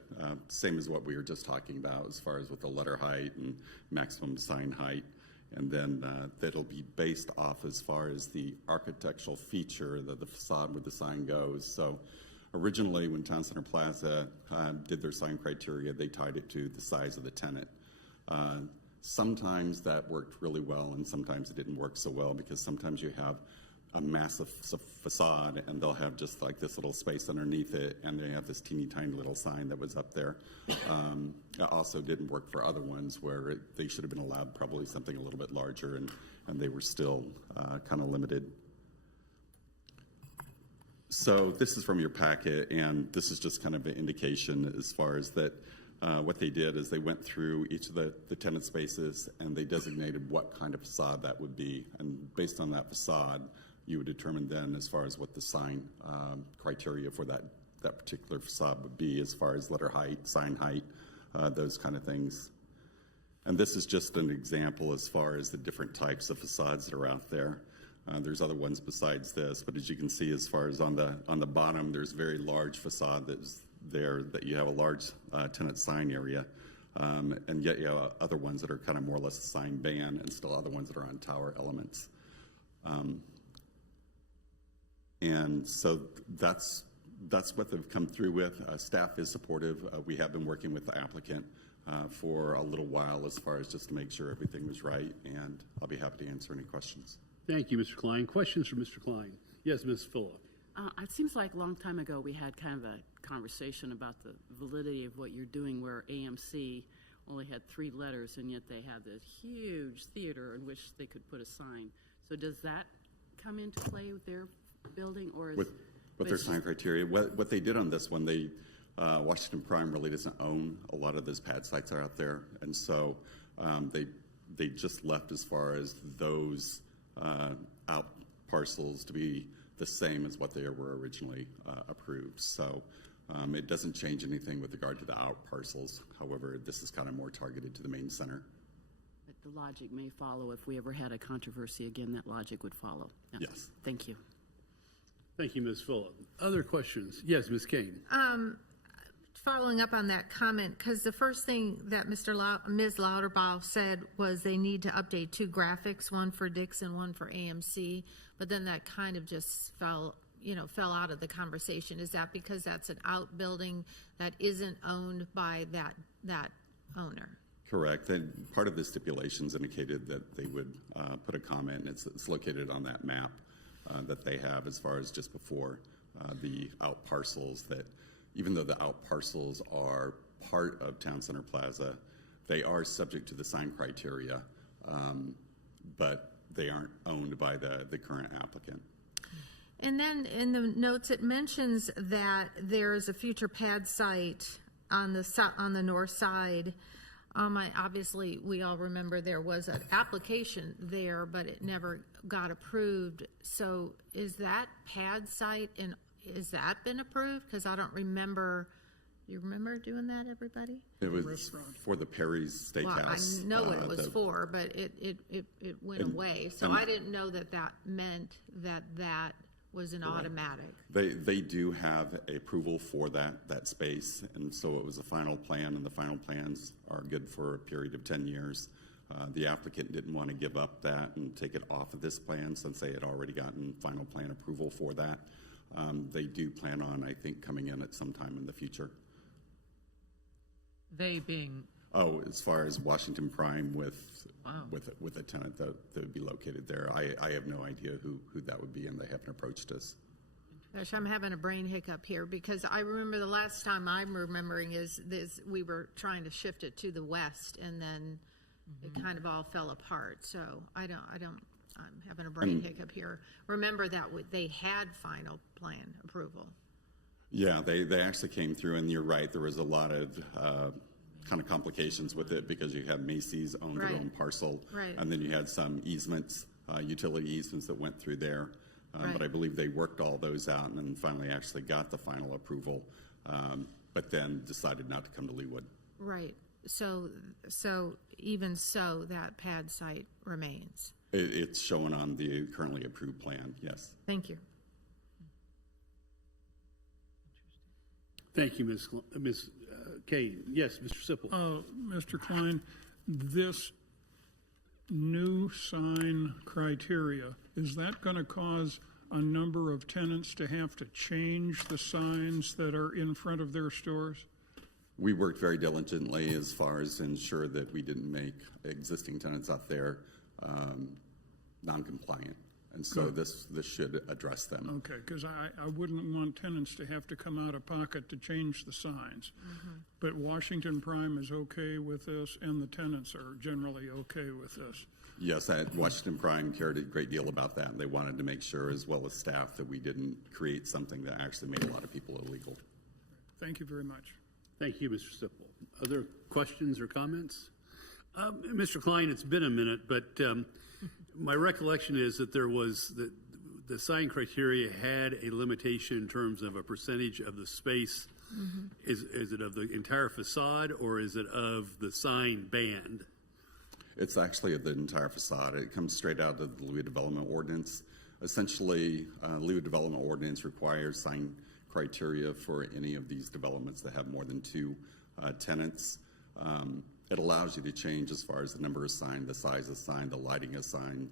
same as what we were just talking about as far as with the letter height and maximum sign height. And then that'll be based off as far as the architectural feature, the facade where the sign goes. So originally, when Town Center Plaza did their sign criteria, they tied it to the size of the tenant. Sometimes that worked really well, and sometimes it didn't work so well, because sometimes you have a massive facade and they'll have just like this little space underneath it, and they have this teeny tiny little sign that was up there. It also didn't work for other ones where they should have been allowed probably something a little bit larger, and they were still kind of limited. So this is from your packet, and this is just kind of an indication as far as that. What they did is they went through each of the tenant spaces, and they designated what kind of facade that would be. And based on that facade, you would determine then as far as what the sign criteria for that particular facade would be, as far as letter height, sign height, those kind of things. And this is just an example as far as the different types of facades that are out there. There's other ones besides this, but as you can see, as far as on the bottom, there's a very large facade that's there that you have a large tenant sign area, and yet you have other ones that are kind of more or less a sign band, and still other ones that are on tower elements. And so that's what they've come through with. Staff is supportive. We have been working with the applicant for a little while as far as just to make sure everything was right, and I'll be happy to answer any questions. Thank you, Mr. Klein. Questions for Mr. Klein? Yes, Ms. Phillip. It seems like a long time ago we had kind of a conversation about the validity of what you're doing, where AMC only had 3 letters, and yet they have this huge theater in which they could put a sign. So does that come into play with their building, or is with their sign criteria? What they did on this one, Washington Prime really doesn't own a lot of those pad sites are out there, and so they just left as far as those out parcels to be the same as what they were originally approved. So it doesn't change anything with regard to the out parcels. However, this is kind of more targeted to the main center. But the logic may follow. If we ever had a controversy again, that logic would follow. Yeah. Yes. Thank you. Thank you, Ms. Phillip. Other questions? Yes, Ms. Kane. Following up on that comment, because the first thing that Ms. Lauterbaugh said was they need to update 2 graphics, one for Dixon, one for AMC, but then that kind of just fell out of the conversation. Is that because that's an outbuilding that isn't owned by that owner? Correct. And part of the stipulations indicated that they would put a comment, and it's located on that map that they have as far as just before the out parcels, that even though the out parcels are part of Town Center Plaza, they are subject to the sign criteria, but they aren't owned by the current applicant. And then in the notes, it mentions that there's a future pad site on the north side. Obviously, we all remember there was an application there, but it never got approved. So is that pad site, and has that been approved? Because I don't remember You remember doing that, everybody? It was for the Perry's Well, I Steakhouse. know what it was the- for, but it went away. So I didn't know that meant that was an automatic. They do have approval for that space, and so it was a final plan, and the final plans are good for a period of 10 years. The applicant didn't want to give up that and take it off of this plan since they had already gotten final plan approval for that. They do plan on, I think, coming in at some time in the future. They being, Oh, as far as Washington Prime with a tenant that would be located there, I have no idea who that would be, and they haven't approached us. Gosh, I'm having a brain hiccup here because I remember the last time I'm remembering is we were trying to shift it to the west and then it kind of all fell apart. So I'm having a brain hiccup here. Remember that they had final plan approval. Yeah, they actually came through, and you're right, there was a lot of kind of complications with it because you had Macy's own their Right. own parcel. Right. And then you had some easements, utility easements that went through there. Right. But I believe they worked all those out and then finally actually got the final approval, but then decided not to come to Leawood. Right. So even so, that pad site remains. It's shown on the currently approved plan, yes. Thank you. Thank you, Ms. Kane. Yes, Mr. Sipple. Mr. Klein, this new sign criteria, is that going to cause a number of tenants to have to change the signs that are in front of their stores? We worked very diligently as far as ensure that we didn't make existing tenants out there non-compliant. And so this should address them. Okay, because I wouldn't want tenants to have to come out of pocket to change the signs. But Washington Prime is okay with this, and the tenants are generally okay with this. Yes, Washington Prime cared a great deal about that. They wanted to make sure, as well as staff, that we didn't create something that actually made a lot of people illegal. Thank you very much. Thank you, Mr. Sipple. Other questions or comments? Mr. Klein, it's been a minute, but my recollection is that there was the sign criteria had a limitation in terms of a percentage of the space. Is it of the entire facade or is it of the sign band? It's actually of the entire facade. It comes straight out of the Leawood Development Ordinance. Essentially, Leawood Development Ordinance requires sign criteria for any of these developments that have more than 2 tenants. It allows you to change as far as the number of sign, the size of sign, the lighting of sign,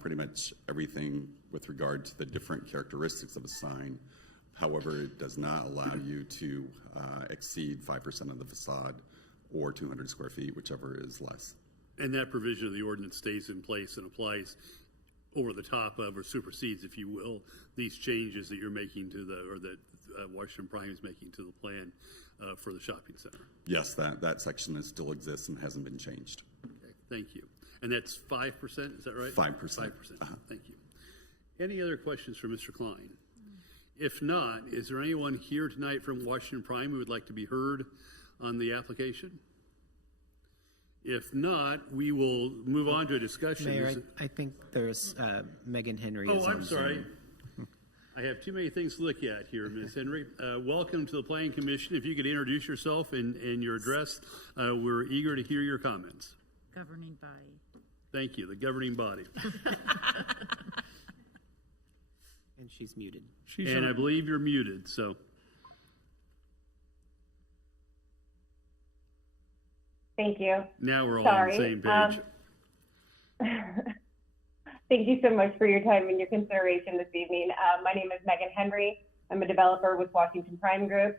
pretty much everything with regard to the different characteristics of a sign. However, it does not allow you to exceed 5% of the facade or 200 square feet, whichever is less. And that provision of the ordinance stays in place and applies over the top of or supersedes, if you will, these changes that you're making to that Washington Prime is making to the plan for the shopping center. Yes, that section still exists and hasn't been changed. Okay, thank you. And that's 5%, is that right? 5%. 5%, thank you. Any other questions for Mr. Klein? If not, is there anyone here tonight from Washington Prime who would like to be heard on the application? If not, we will move on to a discussion. Mayor, I think there's Megan Henry. Oh, is I'm on sorry. Zoom. I have too many things to look at here, Ms. Henry. Welcome to the Planning Commission. If you could introduce yourself and your address, we're eager to hear your comments. Governing body. Thank you, the governing body. And she's muted. And I believe you're muted, so. Thank you. Now we're all on the same page. Thank you so much for your time and your consideration this evening. My name is Megan Henry. I'm a developer with Washington Prime Group,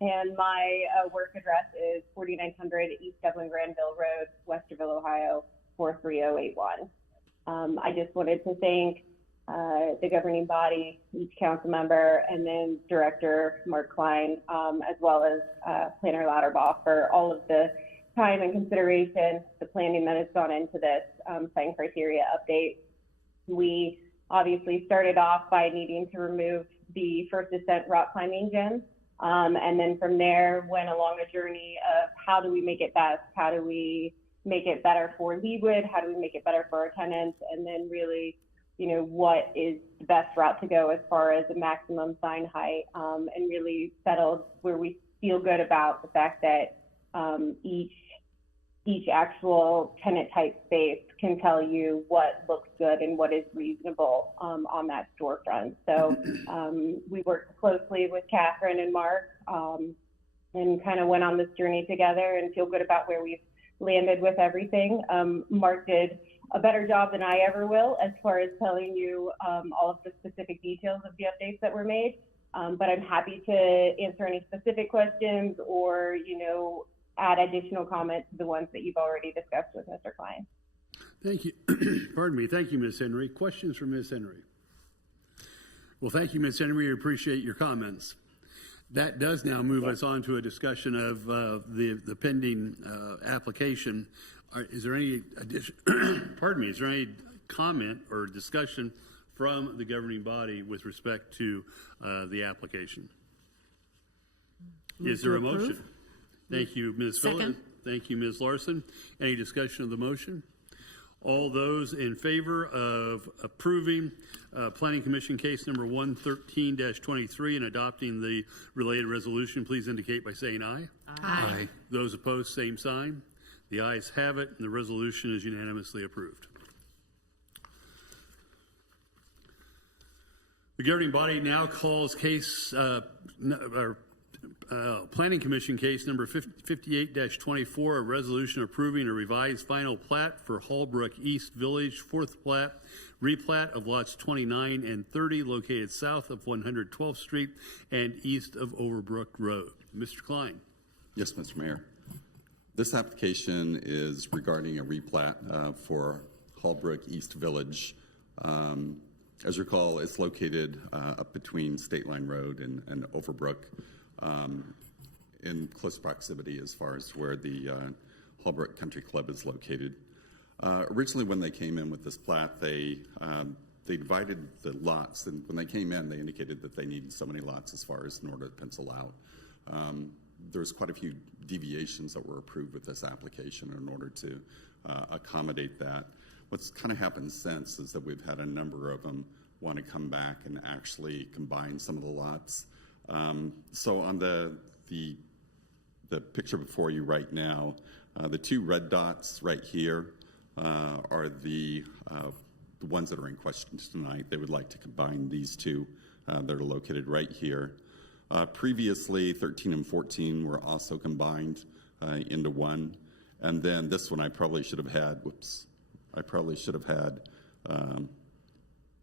and my work address is 4900 East Dublin Granville Road, Westerville, Ohio, 43081. I just wanted to thank the governing body, each council member, and then Director Mark Klein, as well as Planner Lauterbach for all of the time and consideration, the planning that has gone into this sign criteria update. We obviously started off by needing to remove the first ascent rock climbing gym. And then from there went along a journey of how do we make it best? How do we make it better for Leawood? How do we make it better for our tenants? And then really, what is the best route to go as far as the maximum sign height, and really settled where we feel good about the fact that each actual tenant type space can tell you what looks good and what is reasonable on that storefront. So we worked closely with Catherine and Mark and kind of went on this journey together and feel good about where we've landed with everything. Mark did a better job than I ever will as far as telling you all of the specific details of the updates that were made. But I'm happy to answer any specific questions or, add additional comments to the ones that you've already discussed with Mr. Klein. Thank you. Pardon me. Thank you, Ms. Henry. Questions from Ms. Henry? Well, thank you, Ms. Henry. I appreciate your comments. That does now move us on to a discussion of the pending application. Is there any addition, pardon me, is there any comment or discussion from the governing body with respect to the application? Is there a motion? Thank you, Ms. Phillips. Thank you, Ms. Larson. Any discussion of the motion? All those in favor of approving Planning Commission case number 113-23 and adopting the related resolution, please indicate by saying aye. Aye. Those opposed, same sign. The ayes have it, and the resolution is unanimously approved. The governing body now calls Planning Commission case number 58-24, a resolution approving a revised final plat for Hallbrook East Village, fourth plat, replat of lots 29 and 30 located south of 112th Street and east of Overbrook Road. Mr. Klein. Yes, Mr. Mayor. This application is regarding a replat for Hallbrook East Village. As you recall, it's located up between State Line Road and Overbrook. In close proximity as far as where the Hallbrook Country Club is located. Originally, when they came in with this plat, they divided the lots, and when they came in, they indicated that they needed so many lots as far as in order to pencil out. There's quite a few deviations that were approved with this application in order to accommodate that. What's kind of happened since is that we've had a number of them want to come back and actually combine some of the lots. So on the picture before you right now, the two red dots right here are the ones that are in question tonight. They would like to combine these two that are located right here. Previously, 13 and 14 were also combined into one. And then this one I probably should have had,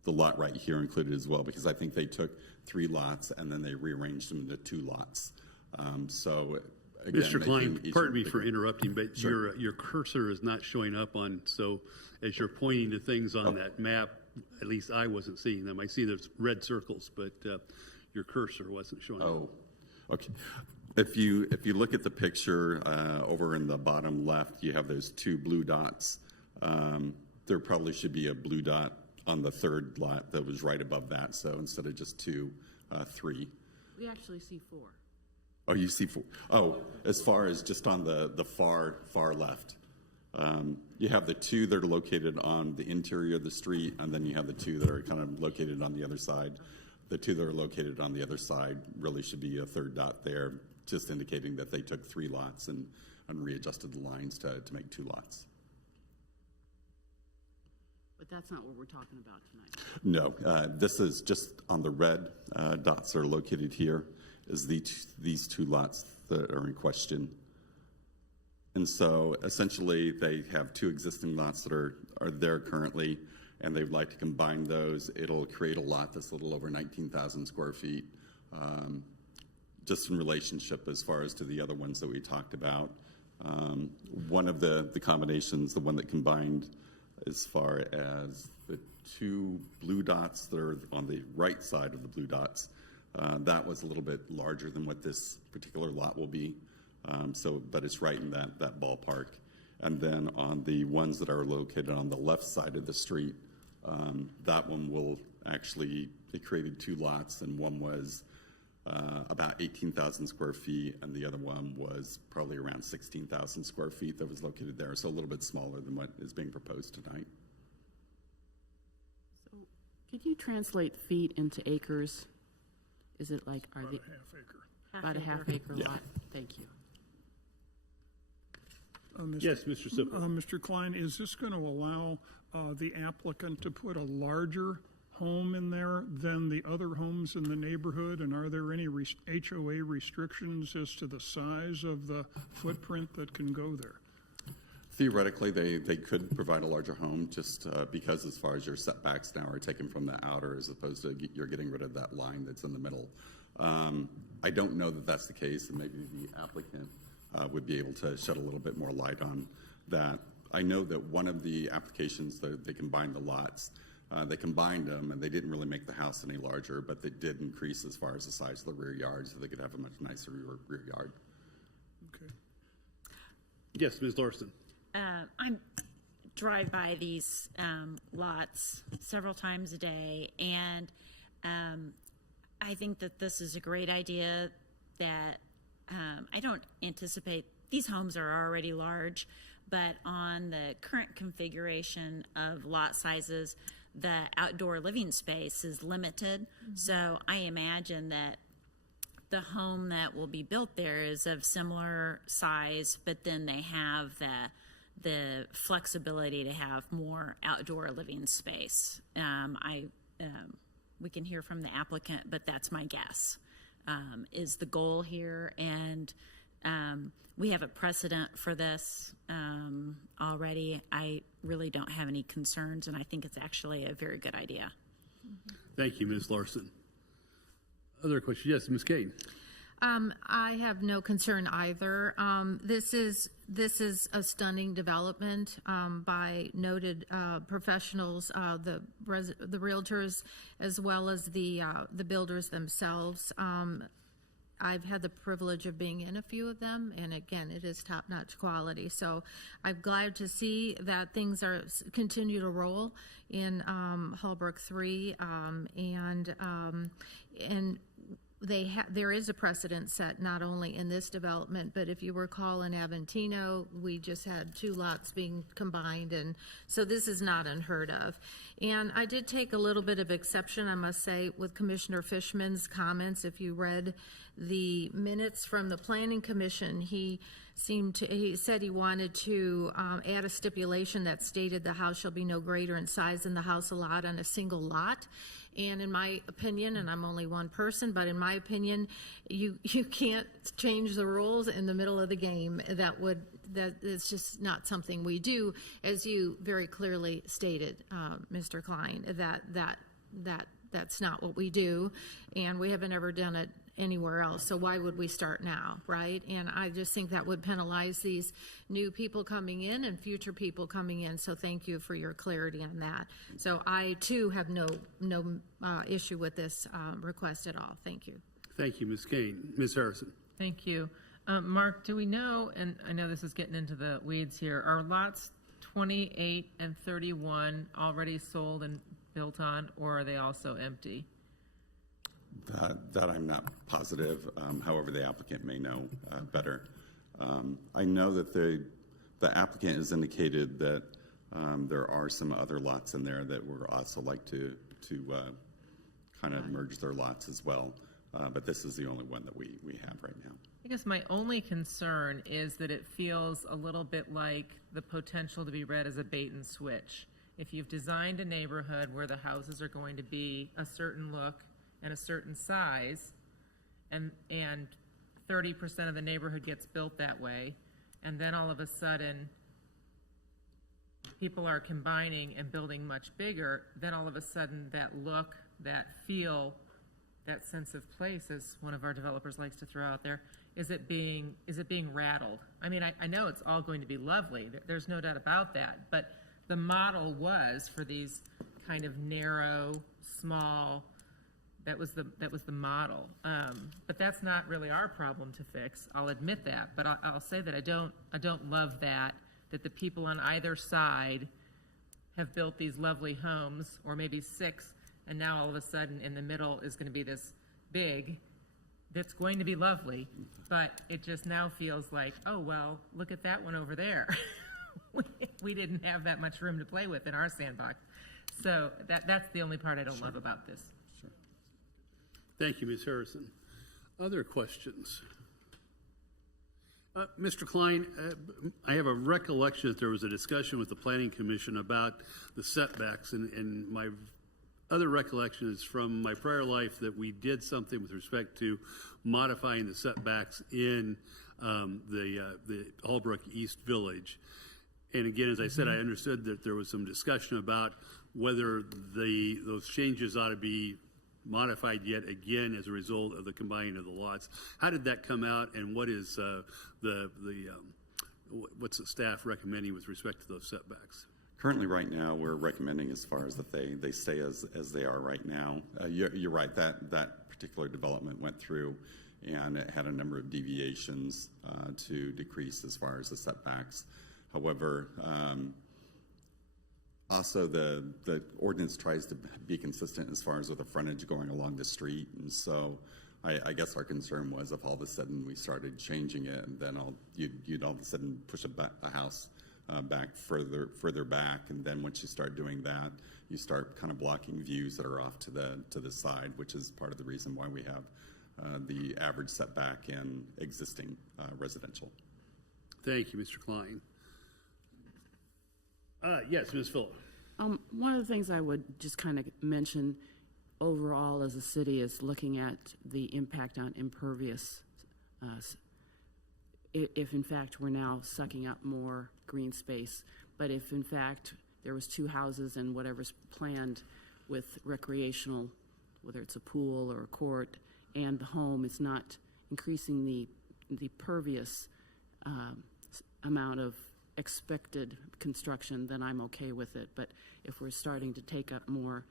the lot right here included as well, because I think they took 3 lots and then they rearranged them into 2 lots. So again, Mr. Klein, pardon me for interrupting, but Sure. your cursor is not showing up on, so as you're pointing to things on that map, at least I wasn't seeing them. I see those red circles, but your cursor wasn't showing up. Oh, okay. If you look at the picture over in the bottom left, you have those 2 blue dots. There probably should be a blue dot on the third lot that was right above that. So instead of just 2, 3. We actually see 4. Oh, you see 4. Oh, as far as just on the far left. You have the 2 that are located on the interior of the street, and then you have the 2 that are kind of located on the other side. The 2 that are located on the other side really should be a third dot there, just indicating that they took 3 lots and readjusted the lines to make 2 lots. But that's not what we're talking about tonight. No, this is just on the red dots that are located here, is these 2 lots that are in question. And so essentially they have 2 existing lots that are there currently, and they'd like to combine those. It'll create a lot that's a little over 19,000 square feet, just in relationship as far as to the other ones that we talked about. One of the combinations, the one that combined as far as the 2 blue dots that are on the right side of the blue dots, that was a little bit larger than what this particular lot will be. But it's right in that ballpark. And then on the ones that are located on the left side of the street, that one will actually, it created 2 lots, and one was about 18,000 square feet, and the other one was probably around 16,000 square feet that was located there, so a little bit smaller than what is being proposed tonight. So could you translate feet into acres? Is it like, are About they? a half acre. About a half acre lot. Thank you. Yes, Mr. Sippel. Mr. Klein, is this going to allow the applicant to put a larger home in there than the other homes in the neighborhood? And are there any HOA restrictions as to the size of the footprint that can go there? Theoretically, they could provide a larger home just because as far as your setbacks now are taken from the outer as opposed to you're getting rid of that line that's in the middle. I don't know that that's the case, and maybe the applicant would be able to shed a little bit more light on that. I know that one of the applications that they combined the lots, they combined them and they didn't really make the house any larger, but they did increase as far as the size of the rear yard so they could have a much nicer rear yard. Okay. Yes, Ms. Larson. I drive by these lots several times a day, and I think that this is a great idea. That I don't anticipate these homes are already large, but on the current configuration of lot sizes, the outdoor living space is limited. So I imagine that the home that will be built there is of similar size, but then they have the flexibility to have more outdoor living space. We can hear from the applicant, but that's my guess, is the goal here. And we have a precedent for this already. I really don't have any concerns, and I think it's actually a very good idea. Thank you, Ms. Larson. Other questions? Yes, Ms. Kane. I have no concern either. This is a stunning development by noted professionals, the realtors, as well as the builders themselves. I've had the privilege of being in a few of them, and again, it is top-notch quality. So I'm glad to see that things are continue to roll in Hallbrook 3, and there is a precedent set not only in this development, but if you recall in Aventino, we just had 2 lots being combined, and so this is not unheard of. And I did take a little bit of exception, I must say, with Commissioner Fishman's comments. If you read the minutes from the Planning Commission, he said he wanted to add a stipulation that stated the house shall be no greater in size than the house allowed on a single lot. And in my opinion, and I'm only one person, but in my opinion, you can't change the rules in the middle of the game. That is just not something we do, as you very clearly stated, Mr. Klein, that's not what we do, and we haven't ever done it anywhere else. So why would we start now, right? And I just think that would penalize these new people coming in and future people coming in. So thank you for your clarity on that. So I too have no issue with this request at all. Thank you. Thank you, Ms. Kane. Ms. Harrison. Thank you. Mark, do we know, and I know this is getting into the weeds here, are lots 28 and 31 already sold and built on, or are they also empty? That I'm not positive. However, the applicant may know better. I know that the applicant has indicated that there are some other lots in there that would also like to kind of merge their lots as well. But this is the only one that we have right now. I guess my only concern is that it feels a little bit like the potential to be read as a bait and switch. If you've designed a neighborhood where the houses are going to be a certain look and a certain size, and 30% of the neighborhood gets built that way, and then all of a sudden people are combining and building much bigger, then all of a sudden that look, that feel, that sense of place, as one of our developers likes to throw out there, is it being rattled? I mean, I know it's all going to be lovely. There's no doubt about that. But the model was for these kind of narrow, small. That was the model. But that's not really our problem to fix. I'll admit that. But I'll say that I don't love that the people on either side have built these lovely homes, or maybe 6, and now all of a sudden in the middle is going to be this big that's going to be lovely, but it just now feels like, oh, well, look at that one over there. We didn't have that much room to play with in our sandbox. So that's the only part I don't love about this. Thank you, Ms. Harrison. Other questions? Mr. Klein, I have a recollection that there was a discussion with the Planning Commission about the setbacks, and my other recollection is from my prior life that we did something with respect to modifying the setbacks in the Holbrook East Village. And again, as I said, I understood that there was some discussion about whether those changes ought to be modified yet again as a result of the combining of the lots. How did that come out, and what is what's the staff recommending with respect to those setbacks? Currently, right now, we're recommending as far as that they stay as they are right now. You're right, that particular development went through and it had a number of deviations to decrease as far as the setbacks. However, also the ordinance tries to be consistent as far as with the frontage going along the street. And so I guess our concern was if all of a sudden we started changing it, and then you'd all of a sudden push a house back further back, and then once you start doing that, you start kind of blocking views that are off to the side, which is part of the reason why we have the average setback in existing residential. Thank you, Mr. Klein. Yes, Ms. Phillip. One of the things I would just kind of mention overall as a city is looking at the impact on impervious. If in fact we're now sucking up more green space, but if in fact there was 2 houses and whatever's planned with recreational, whether it's a pool or a court, and the home is not increasing the pervious amount of expected construction, then I'm okay with it. But if we're starting to take up more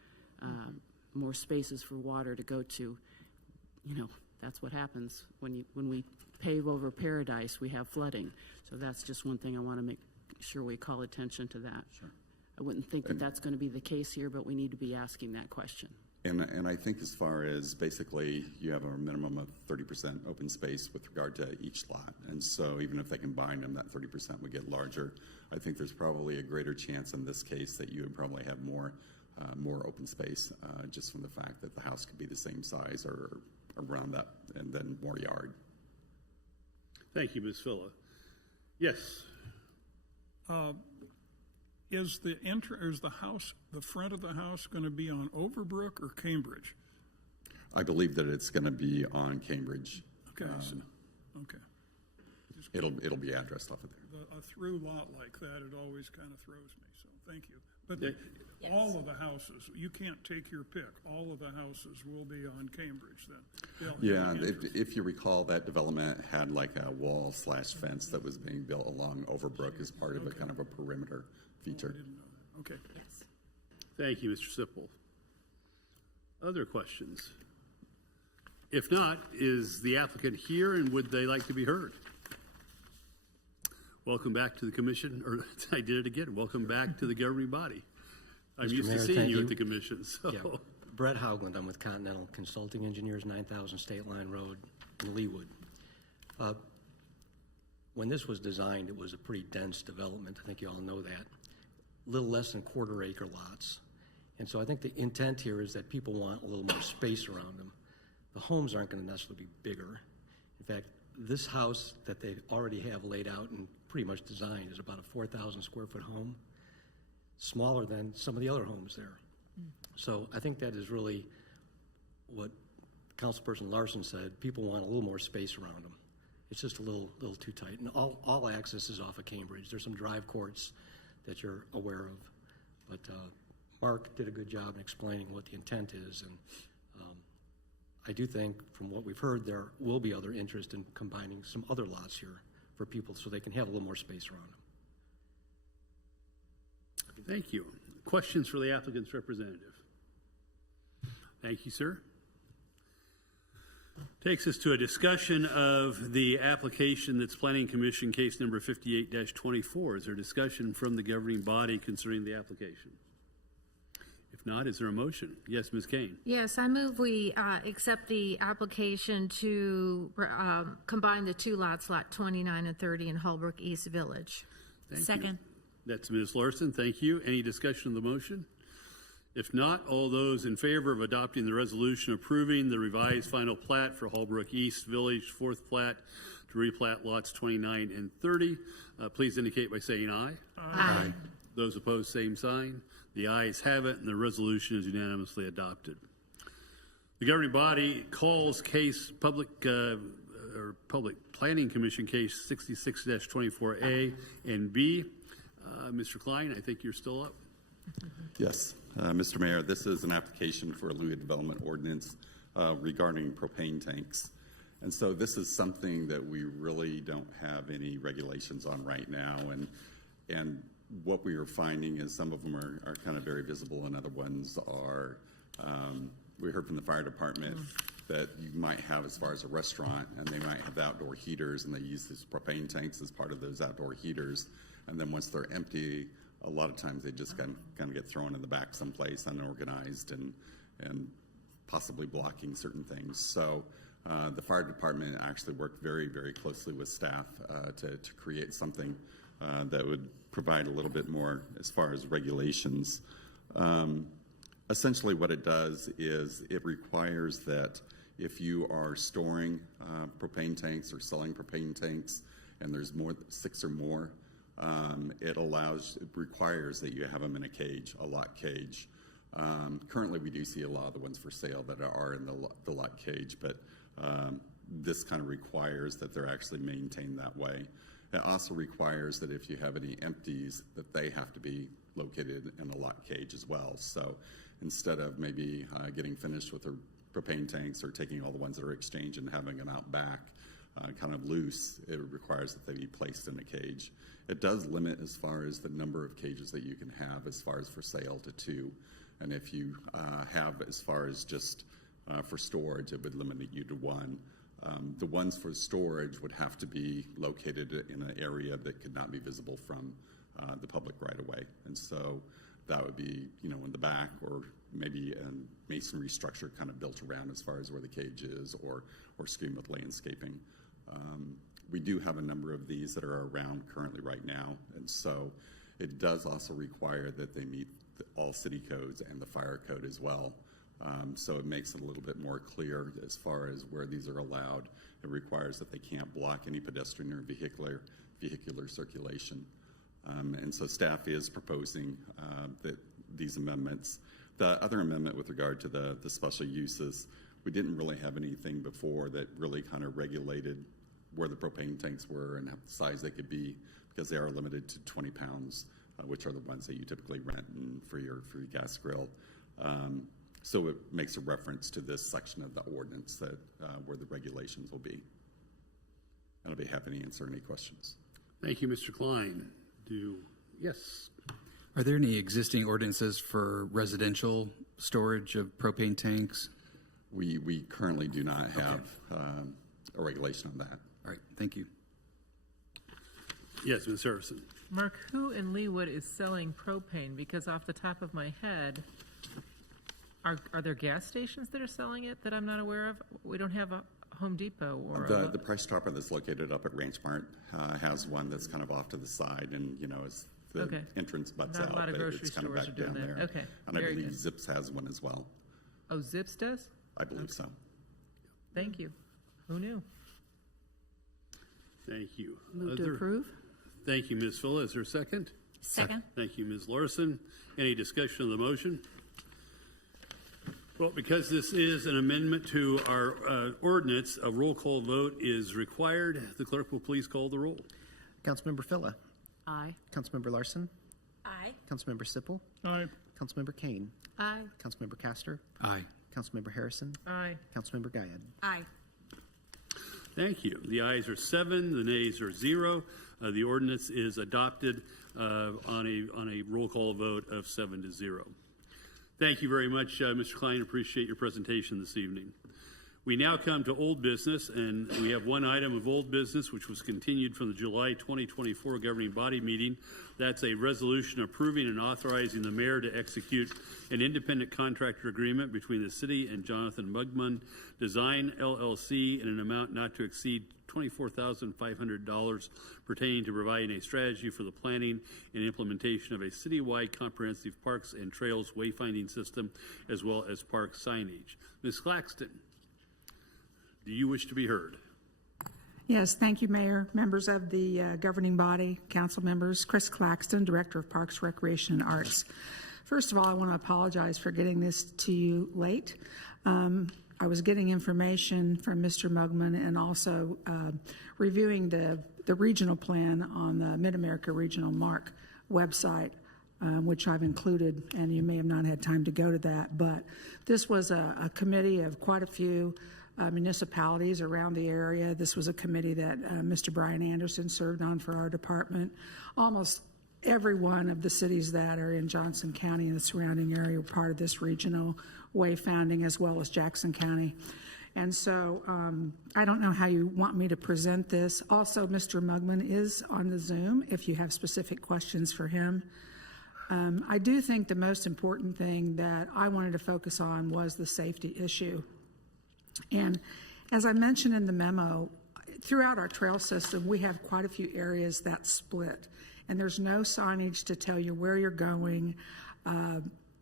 spaces for water to go to, that's what happens when we pave over paradise. We have flooding. So that's just one thing I want to make sure we call attention to that. Sure. I wouldn't think that that's going to be the case here, but we need to be asking that question. And I think as far as basically you have a minimum of 30% open space with regard to each lot. And so even if they combine them, that 30% would get larger. I think there's probably a greater chance in this case that you would probably have more open space just from the fact that the house could be the same size or around that, and then more yard. Thank you, Ms. Phillip. Yes. Is the house, the front of the house, going to be on Overbrook or Cambridge? I believe that it's going to be on Cambridge. Okay. Okay. It'll be addressed off of there. A through lot like that, it always kind of throws me. So thank you. But Yes. all of the houses, you can't take your pick. All of the houses will be on Cambridge then. Yeah, if you recall, that development had like a wall/fence that was being built along Overbrook as part of a kind of a perimeter feature. I didn't know that. Okay. Thank you, Mr. Sipple. Other questions? If not, is the applicant here and would they like to be heard? Welcome back to the commission, or I did it again. Welcome back to the governing body. I'm Mr. used Mayor, to seeing thank you you. at the commission. So. Yeah. Brett Haugland, I'm with Continental Consulting Engineers, 9000 State Line Road in Leawood. When this was designed, it was a pretty dense development. I think you all know that. A little less than quarter-acre lots. And so I think the intent here is that people want a little more space around them. The homes aren't going to necessarily be bigger. In fact, this house that they already have laid out and pretty much designed is about a 4,000 square foot home, smaller than some of the other homes there. So I think that is really what Councilperson Larson said. People want a little more space around them. It's just a little too tight. And all access is off of Cambridge. There's some drive courts that you're aware of. But Mark did a good job in explaining what the intent is. And I do think, from what we've heard, there will be other interest in combining some other lots here for people so they can have a little more space around them. Thank you. Questions for the applicant's representative? Thank you, sir. Takes us to a discussion of the application that's Planning Commission case number 58-24. Is there discussion from the governing body concerning the application? If not, is there a motion? Yes, Ms. Kane. Yes, I move we accept the application to combine the 2 lots, lot 29 and 30 in Holbrook East Village. Thank you. Second. That's Ms. Larson. Thank you. Any discussion of the motion? If not, all those in favor of adopting the resolution approving the revised final plat for Hallbrook East Village, fourth plat to replat lots 29 and 30, please indicate by saying aye. Aye. Those opposed, same sign. The ayes have it, and the resolution is unanimously adopted. The governing body calls case Public Planning Commission case 66-24A and B. Mr. Klein, I think you're still up. Yes, Mr. Mayor, this is an application for a LUA development ordinance regarding propane tanks. And so this is something that we really don't have any regulations on right now. And what we are finding is some of them are kind of very visible and other ones are, we heard from the fire department that you might have as far as a restaurant and they might have the outdoor heaters and they use these propane tanks as part of those outdoor heaters. And then once they're empty, a lot of times they just kind of get thrown in the back someplace unorganized and possibly blocking certain things. So the fire department actually worked very, very closely with staff to create something that would provide a little bit more as far as regulations. Essentially what it does is it requires that if you are storing propane tanks or selling propane tanks and there's more 6 or more, it requires that you have them in a cage, a lock cage. Currently we do see a lot of the ones for sale that are in the lock cage, but this kind of requires that they're actually maintained that way. It also requires that if you have any empties, that they have to be located in a lock cage as well. So instead of maybe getting finished with their propane tanks or taking all the ones that are exchanged and having them out back kind of loose, it requires that they be placed in a cage. It does limit as far as the number of cages that you can have as far as for sale to 2. And if you have as far as just for storage, it would limit you to 1. The ones for storage would have to be located in an area that could not be visible from the public right away. And so that would be, in the back or maybe a masonry structure kind of built around as far as where the cage is or screened with landscaping. We do have a number of these that are around currently right now. And so it does also require that they meet all city codes and the fire code as well. So it makes it a little bit more clear as far as where these are allowed. It requires that they can't block any pedestrian or vehicular circulation. And so staff is proposing that these amendments. The other amendment with regard to the special uses, we didn't really have anything before that really kind of regulated where the propane tanks were and the size they could be, because they are limited to 20 pounds, which are the ones that you typically rent for your gas grill. So it makes a reference to this section of the ordinance that where the regulations will be. And I'll be happy to answer any questions. Thank you, Mr. Klein. Yes. Are there any existing ordinances for residential storage of propane tanks? We currently do not have a regulation on that. All right, thank you. Yes, Ms. Harrison. Mark, who in Leawood is selling propane? Because off the top of my head, are there gas stations that are selling it that I'm not aware of? We don't have a Home Depot or the Price Chopper that's located up at Ranch Mart has one that's kind of off to the side, and as the entrance butts not out, a lot of grocery it's kind of stores back are doing down that. there. Okay, And I very believe good. Zips has one as well. Oh, Zips does? I believe so. Thank you. Who knew? Thank you. Move to approve? Thank you, Ms. Fuller. Is there a second? Second. Thank you, Ms. Larson. Any discussion of the motion? Well, because this is an amendment to our ordinance, a roll call vote is required. The clerk will please call the roll. Councilmember Phila. Aye. Councilmember Larson. Aye. Councilmember Sippel. Aye. Councilmember Kane. Aye. Councilmember Castor. Aye. Councilmember Harrison. Aye. Councilmember Guyad. Aye. Thank you. The ayes are 7, the nays are 0. The ordinance is adopted on a roll call vote of 7-0. Thank you very much, Mr. Klein. Appreciate your presentation this evening. We now come to old business, and we have one item of old business which was continued from the July 2024 governing body meeting. That's a resolution approving and authorizing the mayor to execute an independent contractor agreement between the city and Jonathan Mugman Design LLC in an amount not to exceed $24,500 pertaining to providing a strategy for the planning and implementation of a citywide comprehensive parks and trails wayfinding system as well as park signage. Ms. Claxton, do you wish to be heard? Yes, thank you, Mayor, members of the governing body, council members. Chris Claxton, Director of Parks, Recreation, and Arts. First of all, I want to apologize for getting this to you late. I was getting information from Mr. Mugman and also reviewing the regional plan on the Mid-America Regional Mark website, which I've included, and you may have not had time to go to that. But this was a committee of quite a few municipalities around the area. This was a committee that Mr. Brian Anderson served on for our department. Almost every one of the cities that are in Johnson County and the surrounding area were part of this regional wayfinding, as well as Jackson County. And so I don't know how you want me to present this. Also, Mr. Mugman is on the Zoom if you have specific questions for him. I do think the most important thing that I wanted to focus on was the safety issue. And as I mentioned in the memo, throughout our trail system, we have quite a few areas that split, and there's no signage to tell you where you're going.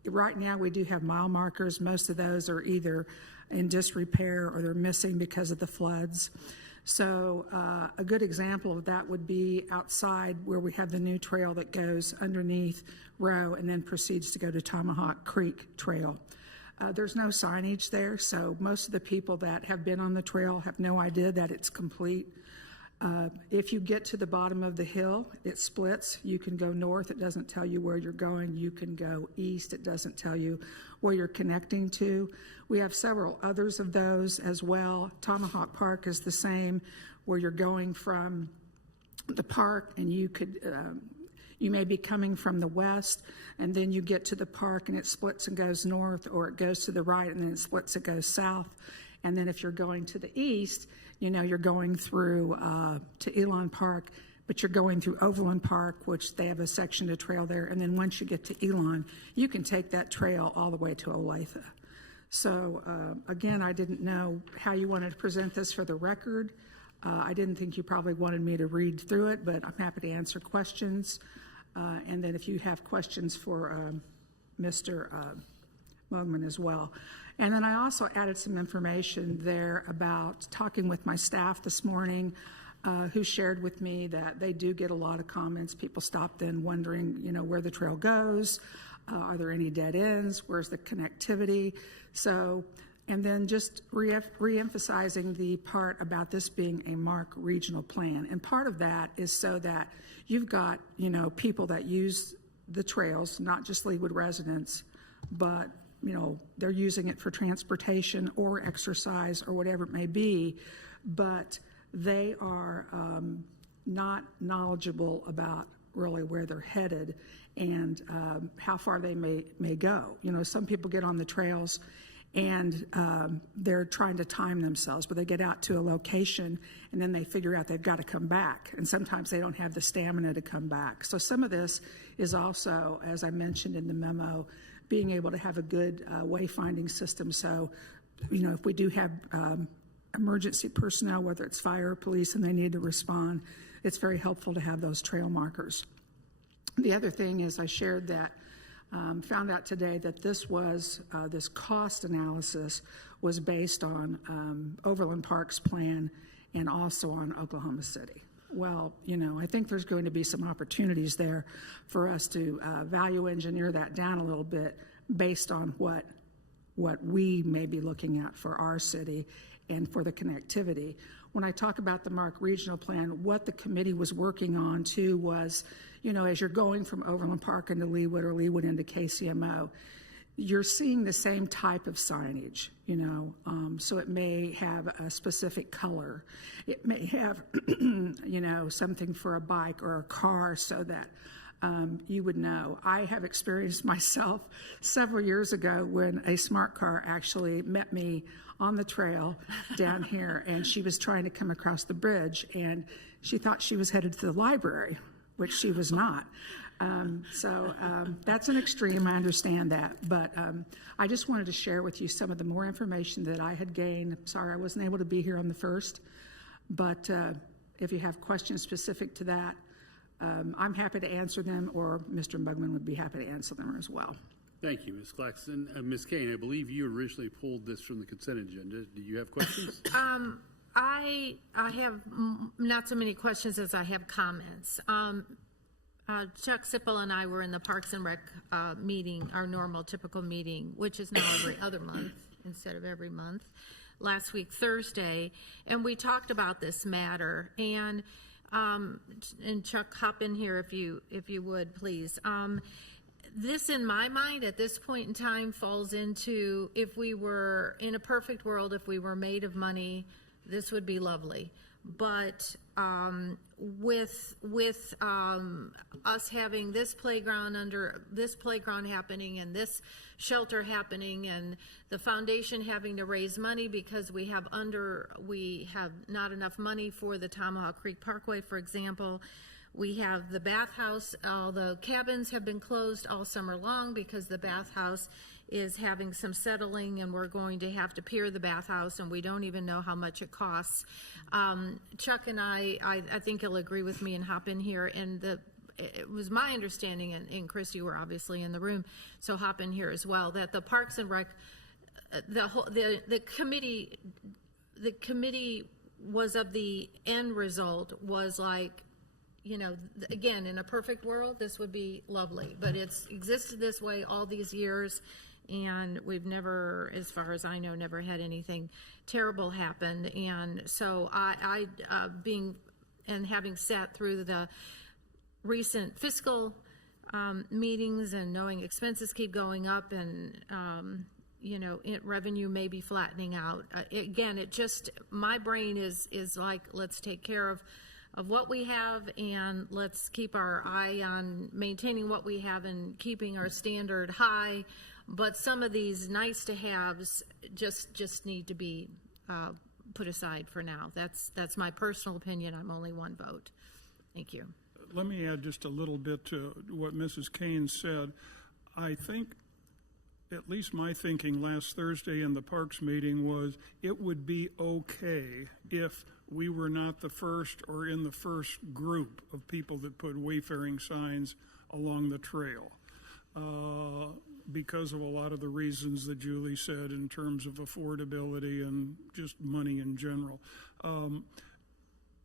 Right now, we do have mile markers. Most of those are either in disrepair or they're missing because of the floods. So a good example of that would be outside where we have the new trail that goes underneath Row and then proceeds to go to Tomahawk Creek Trail. There's no signage there, so most of the people that have been on the trail have no idea that it's complete. If you get to the bottom of the hill, it splits. You can go north, it doesn't tell you where you're going. You can go east, it doesn't tell you where you're connecting to. We have several others of those as well. Tomahawk Park is the same, where you're going from the park and you could you may be coming from the west, and then you get to the park and it splits and goes north, or it goes to the right and then it splits, it goes south. And then if you're going to the east, you know, you're going through to Elon Park, but you're going through Overland Park, which they have a section of trail there. And then once you get to Elon, you can take that trail all the way to Olathe. So again, I didn't know how you wanted to present this for the record. I didn't think you probably wanted me to read through it, but I'm happy to answer questions. And then if you have questions for Mr. Mugman as well. And then I also added some information there about talking with my staff this morning, who shared with me that they do get a lot of comments. People stop then wondering, you know, where the trail goes. Are there any dead ends? Where's the connectivity? So, and then just re-emphasizing the part about this being a MARC regional plan. And part of that is so that you've got, you know, people that use the trails, not just Leawood residents, but, you know, they're using it for transportation or exercise or whatever it may be, but they are not knowledgeable about really where they're headed and how far they may go. You know, some people get on the trails and they're trying to time themselves, but they get out to a location and then they figure out they've got to come back, and sometimes they don't have the stamina to come back. So some of this is also, as I mentioned in the memo, being able to have a good wayfinding system. So, you know, if we do have emergency personnel, whether it's fire or police, and they need to respond, it's very helpful to have those trail markers. The other thing is I shared that, found out today that this was, this cost analysis was based on Overland Park's plan and also on Oklahoma City. Well, you know, I think there's going to be some opportunities there for us to value engineer that down a little bit based on what we may be looking at for our city and for the connectivity. When I talk about the MARC regional plan, what the committee was working on too was, you know, as you're going from Overland Park into Leawood or Leawood into KCMO, you're seeing the same type of signage, you know, so it may have a specific color. It may have, you know, something for a bike or a car so that you would know. I have experienced myself several years ago when a smart car actually met me on the trail down here, and she was trying to come across the bridge, and she thought she was headed to the library, which she was not. That's an extreme, I understand that, but I just wanted to share with you some of the more information that I had gained. Sorry I wasn't able to be here on the 1st, but if you have questions specific to that, I'm happy to answer them, or Mr. Bugman would be happy to answer them as well. Thank you, Ms. Claxton. Ms. Kane, I believe you originally pulled this from the consent agenda. Do you have questions? I have not so many questions as I have comments. Chuck Sipple and I were in the Parks and Rec meeting, our normal typical meeting, which is now every other month instead of every month, last week Thursday, and we talked about this matter. And Chuck, hop in here if you would, please. This, in my mind, at this point in time, falls into, if we were in a perfect world, if we were made of money, this would be lovely. But with us having this playground happening and this shelter happening and the foundation having to raise money because we have not enough money for the Tomahawk Creek Parkway, for example. We have the bathhouse. All the cabins have been closed all summer long because the bathhouse is having some settling, and we're going to have to pier the bathhouse, and we don't even know how much it costs. Chuck and I think he'll agree with me and hop in here. And it was my understanding, and Chris, you were obviously in the room, so hop in here as well, that the Parks and Rec, the committee was of the end result was like, again, in a perfect world, this would be lovely, but it's existed this way all these years, and we've never, as far as I know, never had anything terrible happen. And so having sat through the recent fiscal meetings and knowing expenses keep going up and, revenue may be flattening out. Again, my brain is like, let's take care of what we have, and let's keep our eye on maintaining what we have and keeping our standard high. But some of these nice to haves just need to be put aside for now. That's my personal opinion. I'm only one vote. Thank you. Let me add just a little bit to what Mrs. Kane said. I think, at least my thinking last Thursday in the Parks meeting was, it would be okay if we were not the first or in the first group of people that put wayfaring signs along the trail, because of a lot of the reasons that Julie said in terms of affordability and just money in general.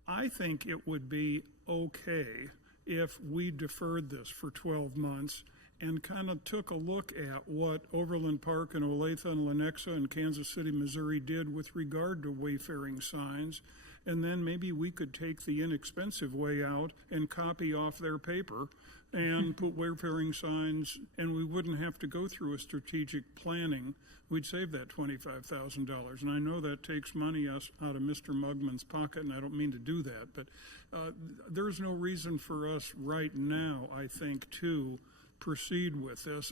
I think it would be okay if we deferred this for 12 months and kind of took a look at what Overland Park and Olathe and Lenexa and Kansas City, Missouri did with regard to wayfaring signs. And then maybe we could take the inexpensive way out and copy off their paper and put wayfaring signs, and we wouldn't have to go through a strategic planning. We'd save that $25,000. And I know that takes money out of Mr. Mugman's pocket, and I don't mean to do that, but there's no reason for us right now, I think, to proceed with this.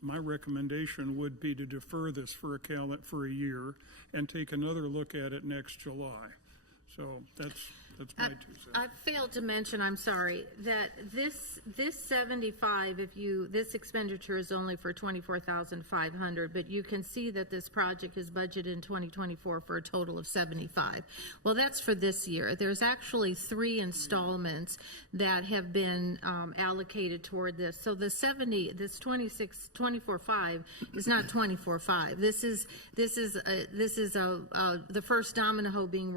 My recommendation would be to defer this for a year and take another look at it next July. So that's my 2 cents. I failed to mention, I'm sorry, that this 75, this expenditure is only for $24,500, but you can see that this project is budgeted in 2024 for a total of 75. Well, that's for this year. There's actually 3 installments that have been allocated toward this. So the 24.5 is not 24.5. This is the first domino being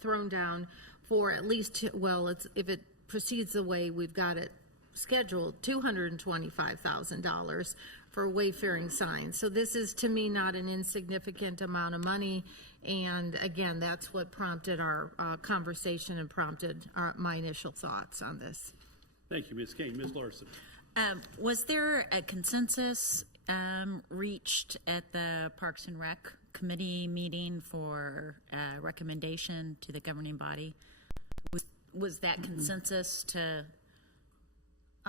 thrown down for at least, if it proceeds the way we've got it scheduled, $225,000 for wayfaring signs. So this is, to me, not an insignificant amount of money. And again, that's what prompted our conversation and prompted my initial thoughts on this. Thank you, Ms. Kane. Ms. Larson. Was there a consensus reached at the Parks and Rec committee meeting for recommendation to the governing body? Was that consensus to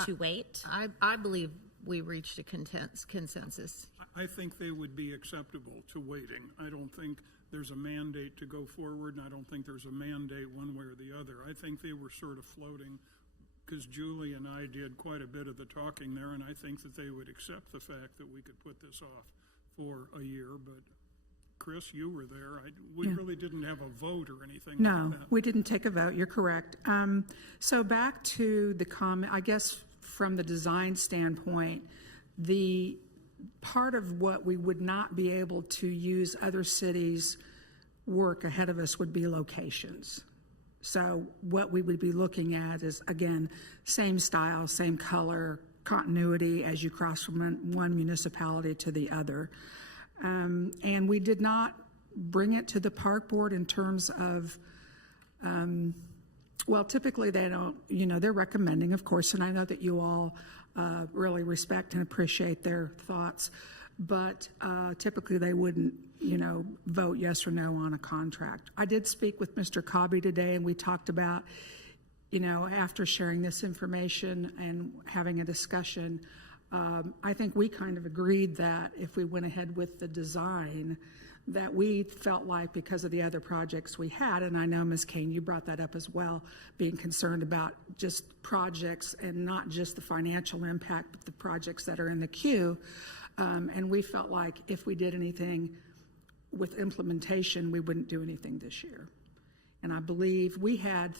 to wait? I believe we reached a consensus. I think they would be acceptable to waiting. I don't think there's a mandate to go forward, and I don't think there's a mandate one way or the other. I think they were sort of floating, because Julie and I did quite a bit of the talking there, and I think that they would accept the fact that we could put this off for a year. But Chris, you were there. We really didn't have a vote or anything No, like that. we didn't take a vote. You're correct. So back to the comment, I guess from the design standpoint, the part of what we would not be able to use other cities' work ahead of us would be locations. So what we would be looking at is, again, same style, same color, continuity as you cross from one municipality to the other. And we did not bring it to the park board in terms of, well, typically they don't, they're recommending, of course, and I know that you all really respect and appreciate their thoughts, but typically they wouldn't, vote yes or no on a contract. I did speak with Mr. Cobby today, and we talked about, after sharing this information and having a discussion, I think we kind of agreed that if we went ahead with the design, that we felt like because of the other projects we had, and I know, Ms. Kane, you brought that up as well, being concerned about just projects and not just the financial impact, but the projects that are in the queue. And we felt like if we did anything with implementation, we wouldn't do anything this year. And I believe we had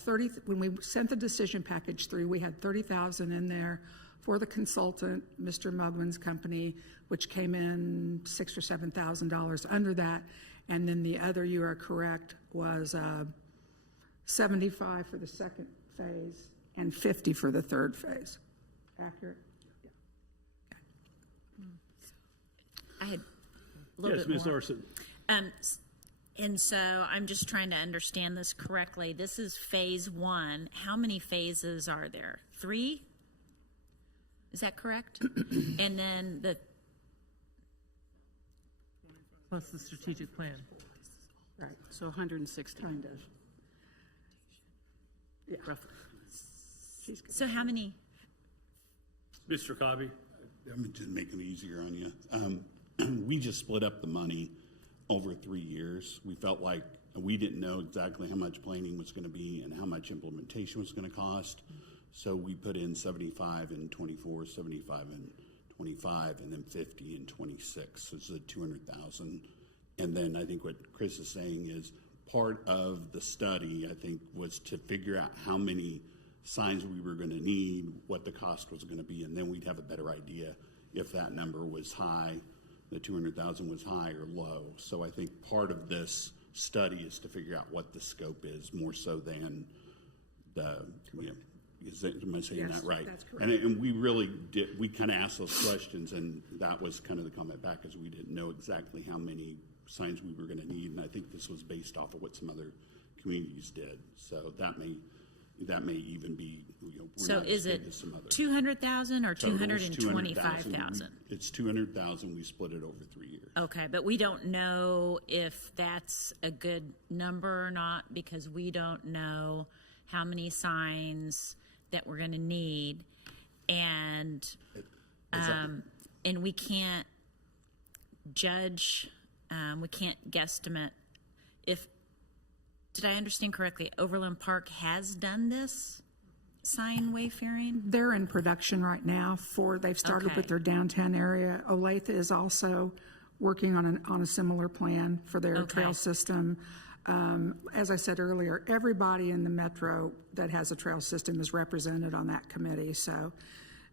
when we sent the decision package through, we had $30,000 in there for the consultant, Mr. Mugman's company, which came in $6,000 or $7,000 under that. And then the other, you are correct, was $75 for the second phase and $50 for the third phase. Accurate? I had a little Yes, bit Ms. more. Larson. And so I'm just trying to understand this correctly. This is phase one. How many phases are there? 3? Is that correct? And then Plus the strategic plan. Right. So 160. Kind of. Yeah. Roughly. so how many? Mr. Cobby? I'm just making it easier on you. We just split up the money over 3 years. We felt like we didn't know exactly how much planning was going to be and how much implementation was going to cost. So we put in 75 in 24, 75 in 25, and then 50 in 26. So it's a 200,000. And then I think what Chris is saying is part of the study, I think, was to figure out how many signs we were going to need, what the cost was going to be, and then we'd have a better idea if that number was high, the 200,000 was high or low. So I think part of this study is to figure out what the scope is, more so than the, am I saying that right? That's correct. And we really did, we kind of asked those questions, and that was kind of the comment back, is we didn't know exactly how many signs we were going to need, and I think this was based off of what some other communities did. So that may even be, we're So not is as it big as some others. 200,000 or Total is 225,000? It's 200,000. We split it over 3 years. Okay, but we don't know if that's a good number or not, because we don't know how many signs that we're going to need, and we can't judge, we can't guesstimate if. Did I understand correctly? Overland Park has done this sign wayfaring? They're in production right now they've started Okay. with their downtown area. Olathe is also working on a similar plan for their Okay. trail system. As I said earlier, everybody in the metro that has a trail system is represented on that committee. So,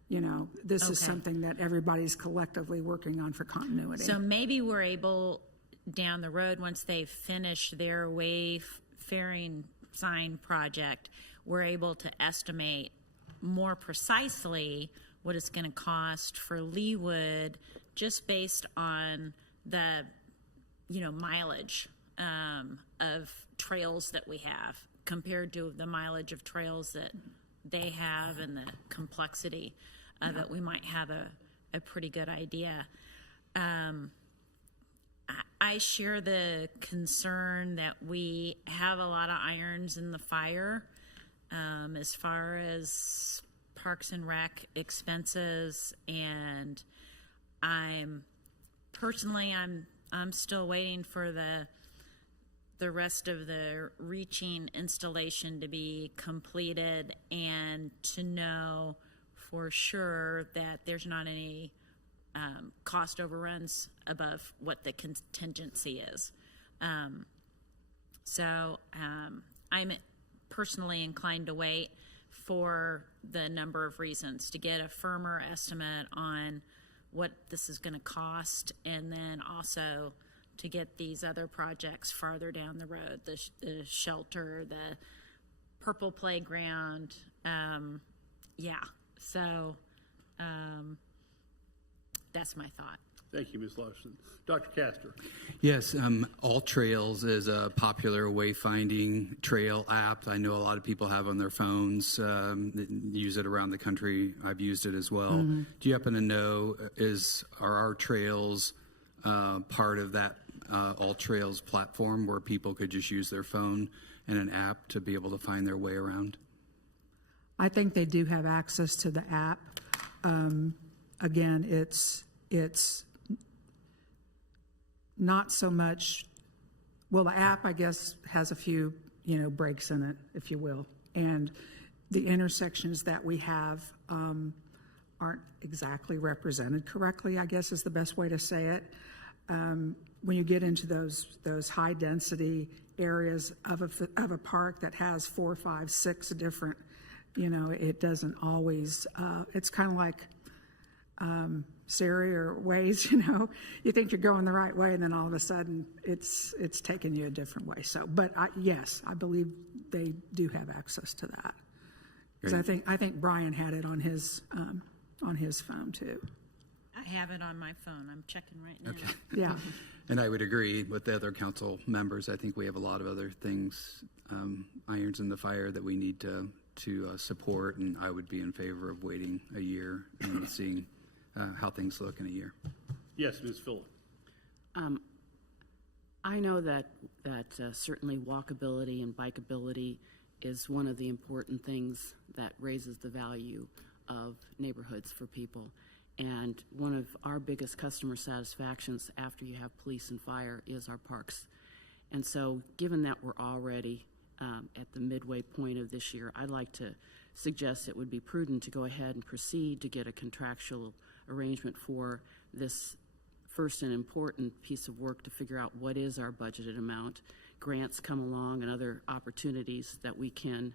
this is Okay. something that everybody's collectively working on for continuity. So maybe we're able down the road, once they finish their wayfaring sign project, we're able to estimate more precisely what it's going to cost for Leawood, just based on the mileage of trails that we have compared to the mileage of trails that they have, and the complexity of it. We might have a pretty good idea. I share the concern that we have a lot of irons in the fire as far as Parks and Rec expenses, and I'm still waiting for the rest of the reaching installation to be completed and to know for sure that there's not any cost overruns above what the contingency is. So I'm personally inclined to wait for the number of reasons, to get a firmer estimate on what this is going to cost, and then also to get these other projects farther down the road, the shelter, the purple playground. So that's my thought. Thank you, Ms. Larson. Dr. Castor. Yes, All Trails is a popular wayfinding trail app. I know a lot of people have on their phones, use it around the country. I've used it as well. Mm-hmm. Do you happen to know, are our trails part of that All Trails platform where people could just use their phone and an app to be able to find their way around? I think they do have access to the app. Again, it's not so much, well, the app, I guess, has a few, breaks in it, if you will. And the intersections that we have aren't exactly represented correctly, I guess is the best way to say it. When you get into those high density areas of a park that has 4, 5, 6 different, it doesn't always, it's kind of like Siri or Waze, you think you're going the right way, and then all of a sudden it's taking you a different way. So, but yes, I believe they do have access to that. Because I think Brian had it on his phone too. I have it on my phone. I'm checking right now. Okay. Yeah. And I would agree with the other council members. I think we have a lot of other things, irons in the fire that we need to support, and I would be in favor of waiting a year and seeing how things look in a year. Yes, Ms. Phillip. I know that certainly walkability and bikeability is one of the important things that raises the value of neighborhoods for people. And one of our biggest customer satisfactions after you have police and fire is our parks. And so given that we're already at the midway point of this year, I'd like to suggest it would be prudent to go ahead and proceed to get a contractual arrangement for this first and important piece of work to figure out what is our budgeted amount. Grants come along and other opportunities that we can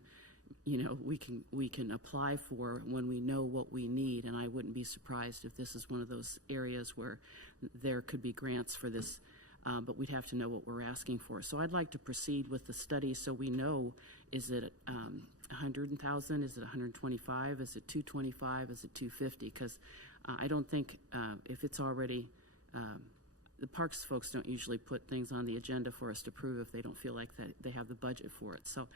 apply for when we know what we need, and I wouldn't be surprised if this is one of those areas where there could be grants for this, but we'd have to know what we're asking for. So I'd like to proceed with the study so we know, is it 100,000, is it 125, is it 225, is it 250? Because I don't think if it's already, the parks folks don't usually put things on the agenda for us to prove if they don't feel like that they have the budget for it. So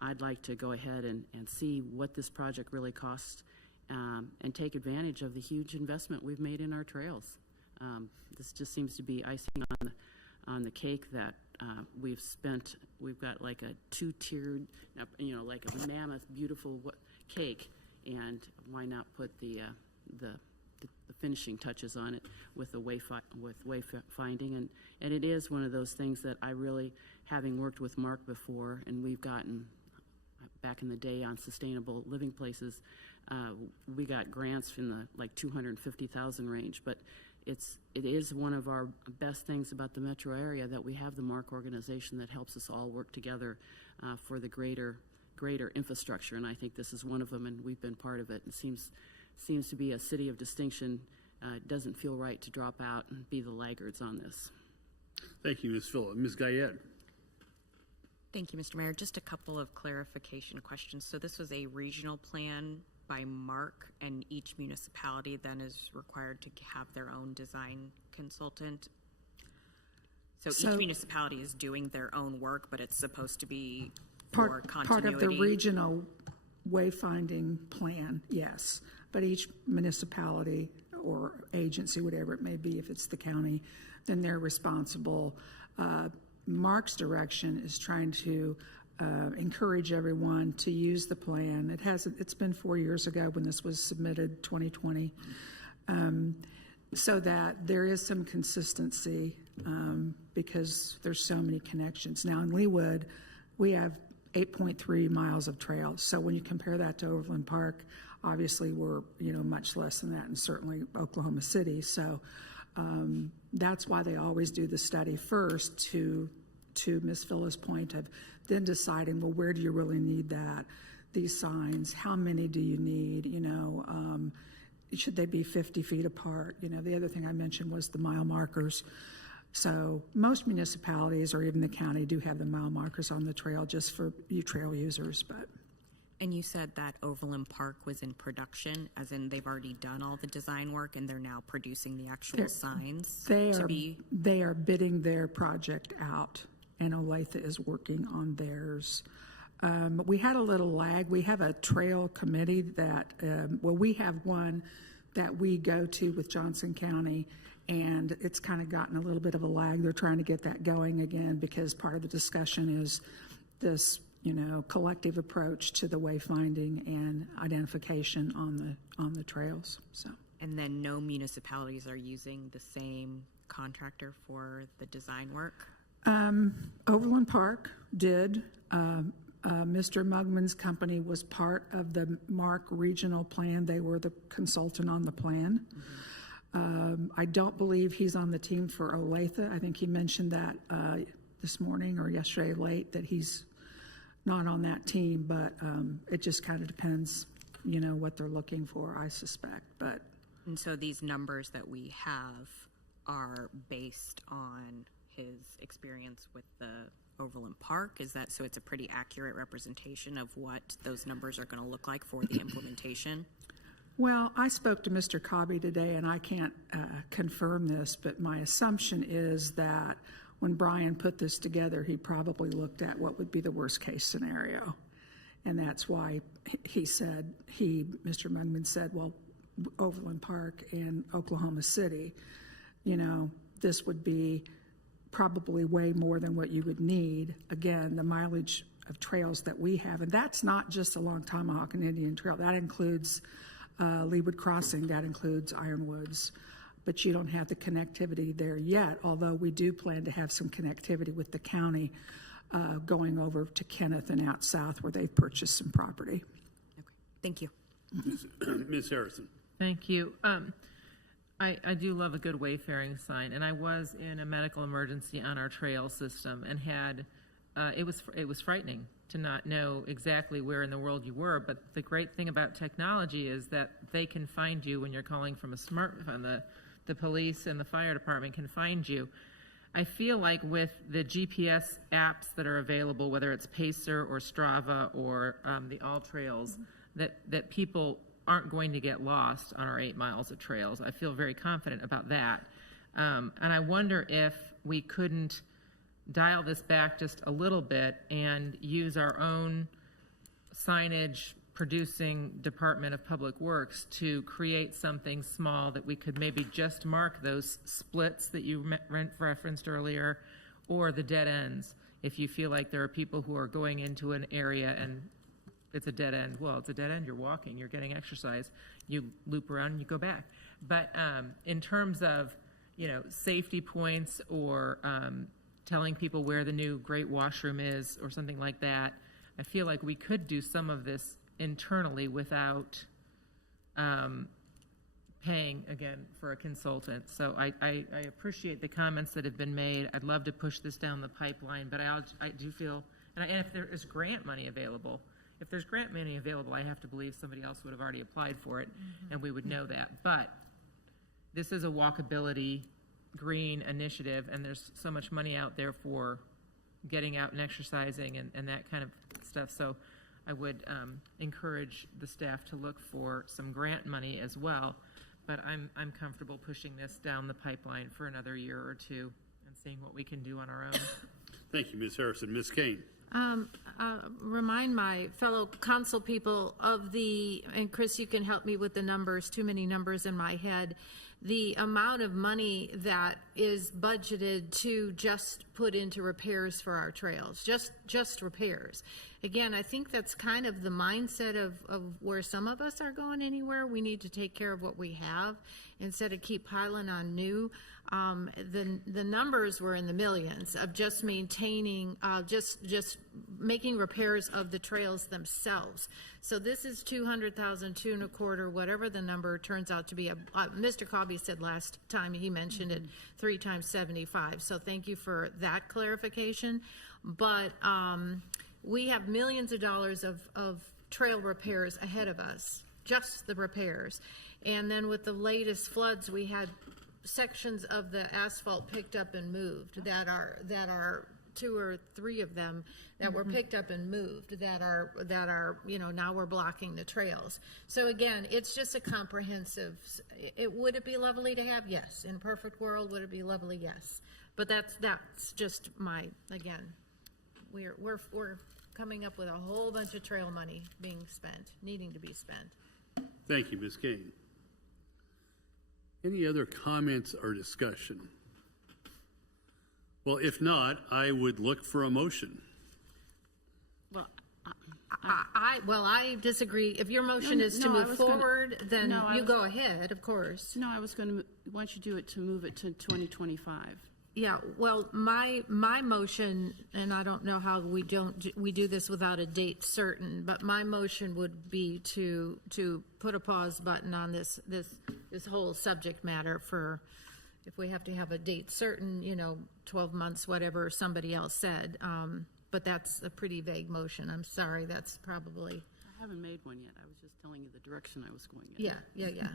I'd like to go ahead and see what this project really costs and take advantage of the huge investment we've made in our trails. This just seems to be icing on the cake that we've spent. We've got like a 2-tiered, like a mammoth, beautiful cake, and why not put the finishing touches on it with wayfinding, and it is one of those things that I really, having worked with Mark before, and we've gotten back in the day on sustainable living places, we got grants in the like 250,000 range, but it is one of our best things about the metro area that we have the Mark organization that helps us all work together for the greater infrastructure, and I think this is one of them, and we've been part of it. It seems to be a city of distinction. It doesn't feel right to drop out and be the laggards on this. Thank you, Ms. Phillip. Ms. Guyette. Thank you, Mr. Mayor. Just a couple of clarification questions. So this was a regional plan by Mark, and each municipality then is required to have their own design consultant. So each municipality is doing their own work, but it's supposed to be for continuity. Part of the regional wayfinding plan, yes. But each municipality or agency, whatever it may be, if it's the county, then they're responsible. Mark's direction is trying to encourage everyone to use the plan. It's been 4 years ago when this was submitted, 2020, so that there is some consistency because there's so many connections. Now in Leawood, we have 8.3 miles of trails. So when you compare that to Overland Park, obviously we're much less than that, and certainly Oklahoma City. So that's why they always do the study first to Ms. Phyllis' point of then deciding, well, where do you really need these signs? How many do you need? Should they be 50 feet apart? The other thing I mentioned was the mile markers. So most municipalities or even the county do have the mile markers on the trail just for you trail users. But And you said that Overland Park was in production, as in they've already done all the design work and they're now producing the actual signs they are bidding their project out, and Olathe is working on theirs. We had a little lag. We have a trail committee that, we have one that we go to with Johnson County, and it's kind of gotten a little bit of a lag. They're trying to get that going again because part of the discussion is this, collective approach to the wayfinding and identification on the trails. So. And then no municipalities are using the same contractor for the design work? Overland Park did. Mr. Mugman's company was part of the MARC regional plan. They were the consultant on the plan. I don't believe he's on the team for Olathe. I think he mentioned that this morning or yesterday late that he's not on that team, but it just kind of depends, what they're looking for, I suspect. And so these numbers that we have are based on his experience with the Overland Park? Is that so? It's a pretty accurate representation of what those numbers are going to look like for the implementation? Well, I spoke to Mr. Cobby today, and I can't confirm this, but my assumption is that when Brian put this together, he probably looked at what would be the worst case scenario. And that's why Mr. Mugman said, well, Overland Park and Oklahoma City, this would be probably way more than what you would need. Again, the mileage of trails that we have, and that's not just along Tomahawk and Indian Trail. That includes Leawood Crossing, that includes Ironwoods, but you don't have the connectivity there yet, although we do plan to have some connectivity with the county going over to Kenneth and out south where they've purchased some property. Okay. Thank you. Ms. Harrison. Thank you. I do love a good wayfaring sign, and I was in a medical emergency on our trail system and had it was frightening to not know exactly where in the world you were. But the great thing about technology is that they can find you when you're calling from a smartphone. The police and the fire department can find you. I feel like with the GPS apps that are available, whether it's Pacer or Strava or the All Trails, that people aren't going to get lost on our 8 miles of trails. I feel very confident about that. And I wonder if we couldn't dial this back just a little bit and use our own signage producing Department of Public Works to create something small that we could maybe just mark those splits that you referenced earlier, or the dead ends. If you feel like there are people who are going into an area and it's a dead end, well, it's a dead end, you're walking, you're getting exercise, you loop around and you go back. But in terms of, safety points or telling people where the new great washroom is or something like that, I feel like we could do some of this internally without paying, again, for a consultant. So I appreciate the comments that have been made. I'd love to push this down the pipeline, but I do feel, and if there is grant money available, I have to believe somebody else would have already applied for it, and we would know that. But this is a walkability green initiative, and there's so much money out there for getting out and exercising and that kind of stuff. So I would encourage the staff to look for some grant money as well. But I'm comfortable pushing this down the pipeline for another year or two and seeing what we can do on our own. Thank you, Ms. Harrison. Ms. Kane. Remind my fellow council people of and Chris, you can help me with the numbers, too many numbers in my head. the amount of money that is budgeted to just put into repairs for our trails, just repairs. Again, I think that's kind of the mindset of where some of us are going anywhere. We need to take care of what we have instead of keep piling on new. The numbers were in the millions of just maintaining, just making repairs of the trails themselves. So this is 200,000, 2.25, whatever the number turns out to be. Mr. Cobby said last time he mentioned it 3 times 75. So thank you for that clarification. But we have millions of dollars of trail repairs ahead of us, just the repairs. And then with the latest floods, we had sections of the asphalt picked up and moved that are 2 or 3 of them that were picked up and moved that are now we're blocking the trails. So again, it's just a comprehensive. Would it be lovely to have? Yes. In a perfect world, would it be lovely? Yes. But that's just my, again, we're coming up with a whole bunch of trail money being spent, needing to be spent. Thank you, Ms. Kane. Any other comments or discussion? Well, if not, I would look for a motion. Well, I disagree. If your motion is to move forward, then you go ahead, of course. No, I was going to, why don't you do it to move it to 2025? Yeah, well, my motion, and I don't know how we do this without a date certain, but my motion would be to put a pause button on this whole subject matter for, if we have to have a date certain, 12 months, whatever somebody else said. But that's a pretty vague motion. I'm sorry, that's probably. I haven't made one yet. I was just telling you the direction I was going in. Yeah.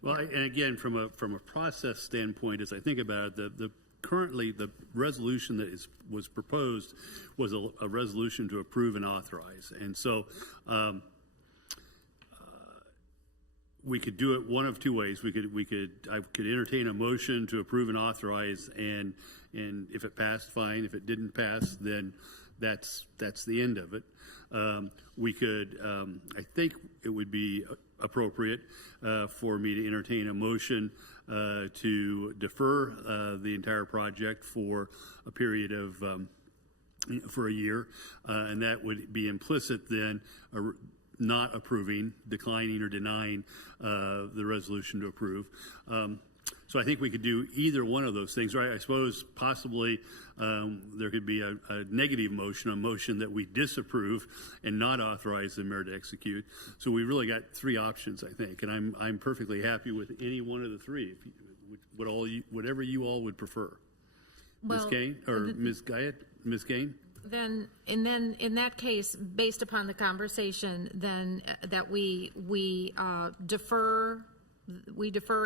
Well, and again, from a process standpoint, as I think about it, currently, the resolution that was proposed was a resolution to approve and authorize. And so we could do it one of 2 ways. I could entertain a motion to approve and authorize, and if it passed, fine. If it didn't pass, then that's the end of it. We could, I think it would be appropriate for me to entertain a motion to defer the entire project for a period of for a year, and that would be implicit then not approving, declining or denying the resolution to approve. So I think we could do either one of those things, right? I suppose possibly there could be a negative motion, a motion that we disapprove and not authorize the mayor to execute. So we really got 3 options, I think, and I'm perfectly happy with any one of the 3, whatever you all would prefer. Ms. Kane or Ms. Guyette? Ms. Kane? Then in that case, based upon the conversation, then that we defer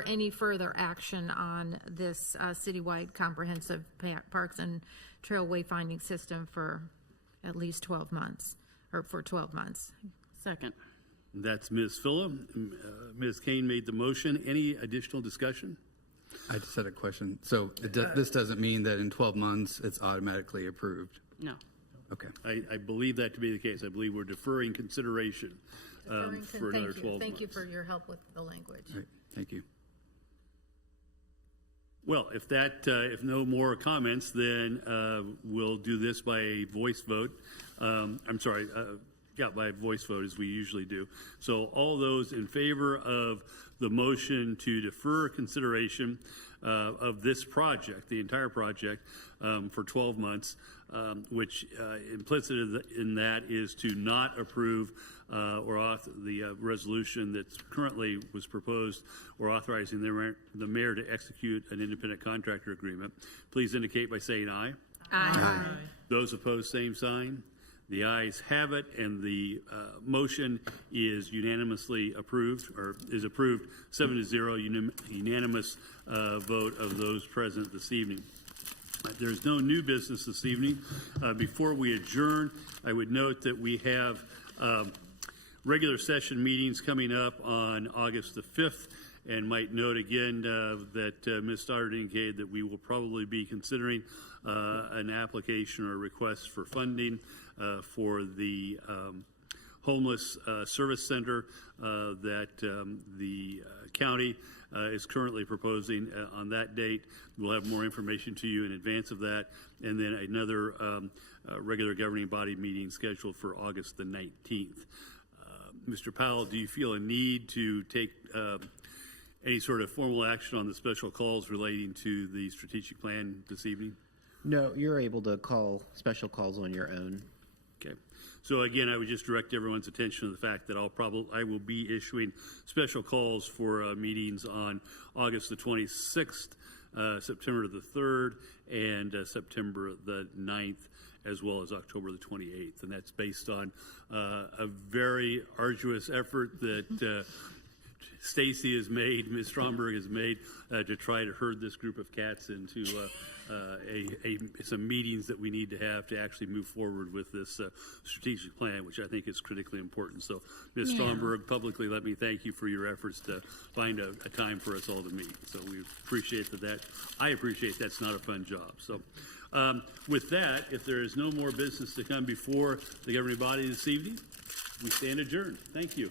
any further action on this citywide comprehensive parks and trail wayfinding system for at least 12 months, or for 12 months. Second. That's Ms. Phillip. Ms. Kane made the motion. Any additional discussion? I just had a question. So this doesn't mean that in 12 months it's automatically approved? No. Okay. I believe that to be the case. I believe we're deferring consideration for another 12 months. Thank you for your help with the language. Great. Thank you. Well, if no more comments, then we'll do this by a voice vote. By voice vote as we usually do. So all those in favor of the motion to defer consideration of this project, the entire project, for 12 months, which implicit in that is to not approve the resolution that currently was proposed or authorizing the mayor to execute an independent contractor agreement, please indicate by saying aye. Aye. Those opposed, same sign. The ayes have it, and the motion is unanimously approved, or is approved 7-0, unanimous vote of those present this evening. There's no new business this evening. Before we adjourn, I would note that we have regular session meetings coming up on August the 5th, and might note again that Ms. Stoddard indicated that we will probably be considering an application or request for funding for the homeless service center that the county is currently proposing on that date. We'll have more information to you in advance of that. And then another regular governing body meeting scheduled for August the 19th. Mr. Powell, do you feel a need to take any sort of formal action on the special calls relating to the strategic plan this evening? No, you're able to call special calls on your own. Okay. So again, I would just direct everyone's attention to the fact that I will be issuing special calls for meetings on August the 26th, September the 3rd, and September the 9th, as well as October the 28th. And that's based on a very arduous effort that Stacy has made, Ms. Stromberg has made, to try to herd this group of cats into some meetings that we need to actually move forward with this strategic plan, which I think is critically important. So, Ms. Stromberg, publicly let me thank you for your efforts to find a time for us all to meet. So we appreciate that. I appreciate that's not a fun job. So with that, if there is no more business to come before the governing body this evening, we stand adjourned. Thank you.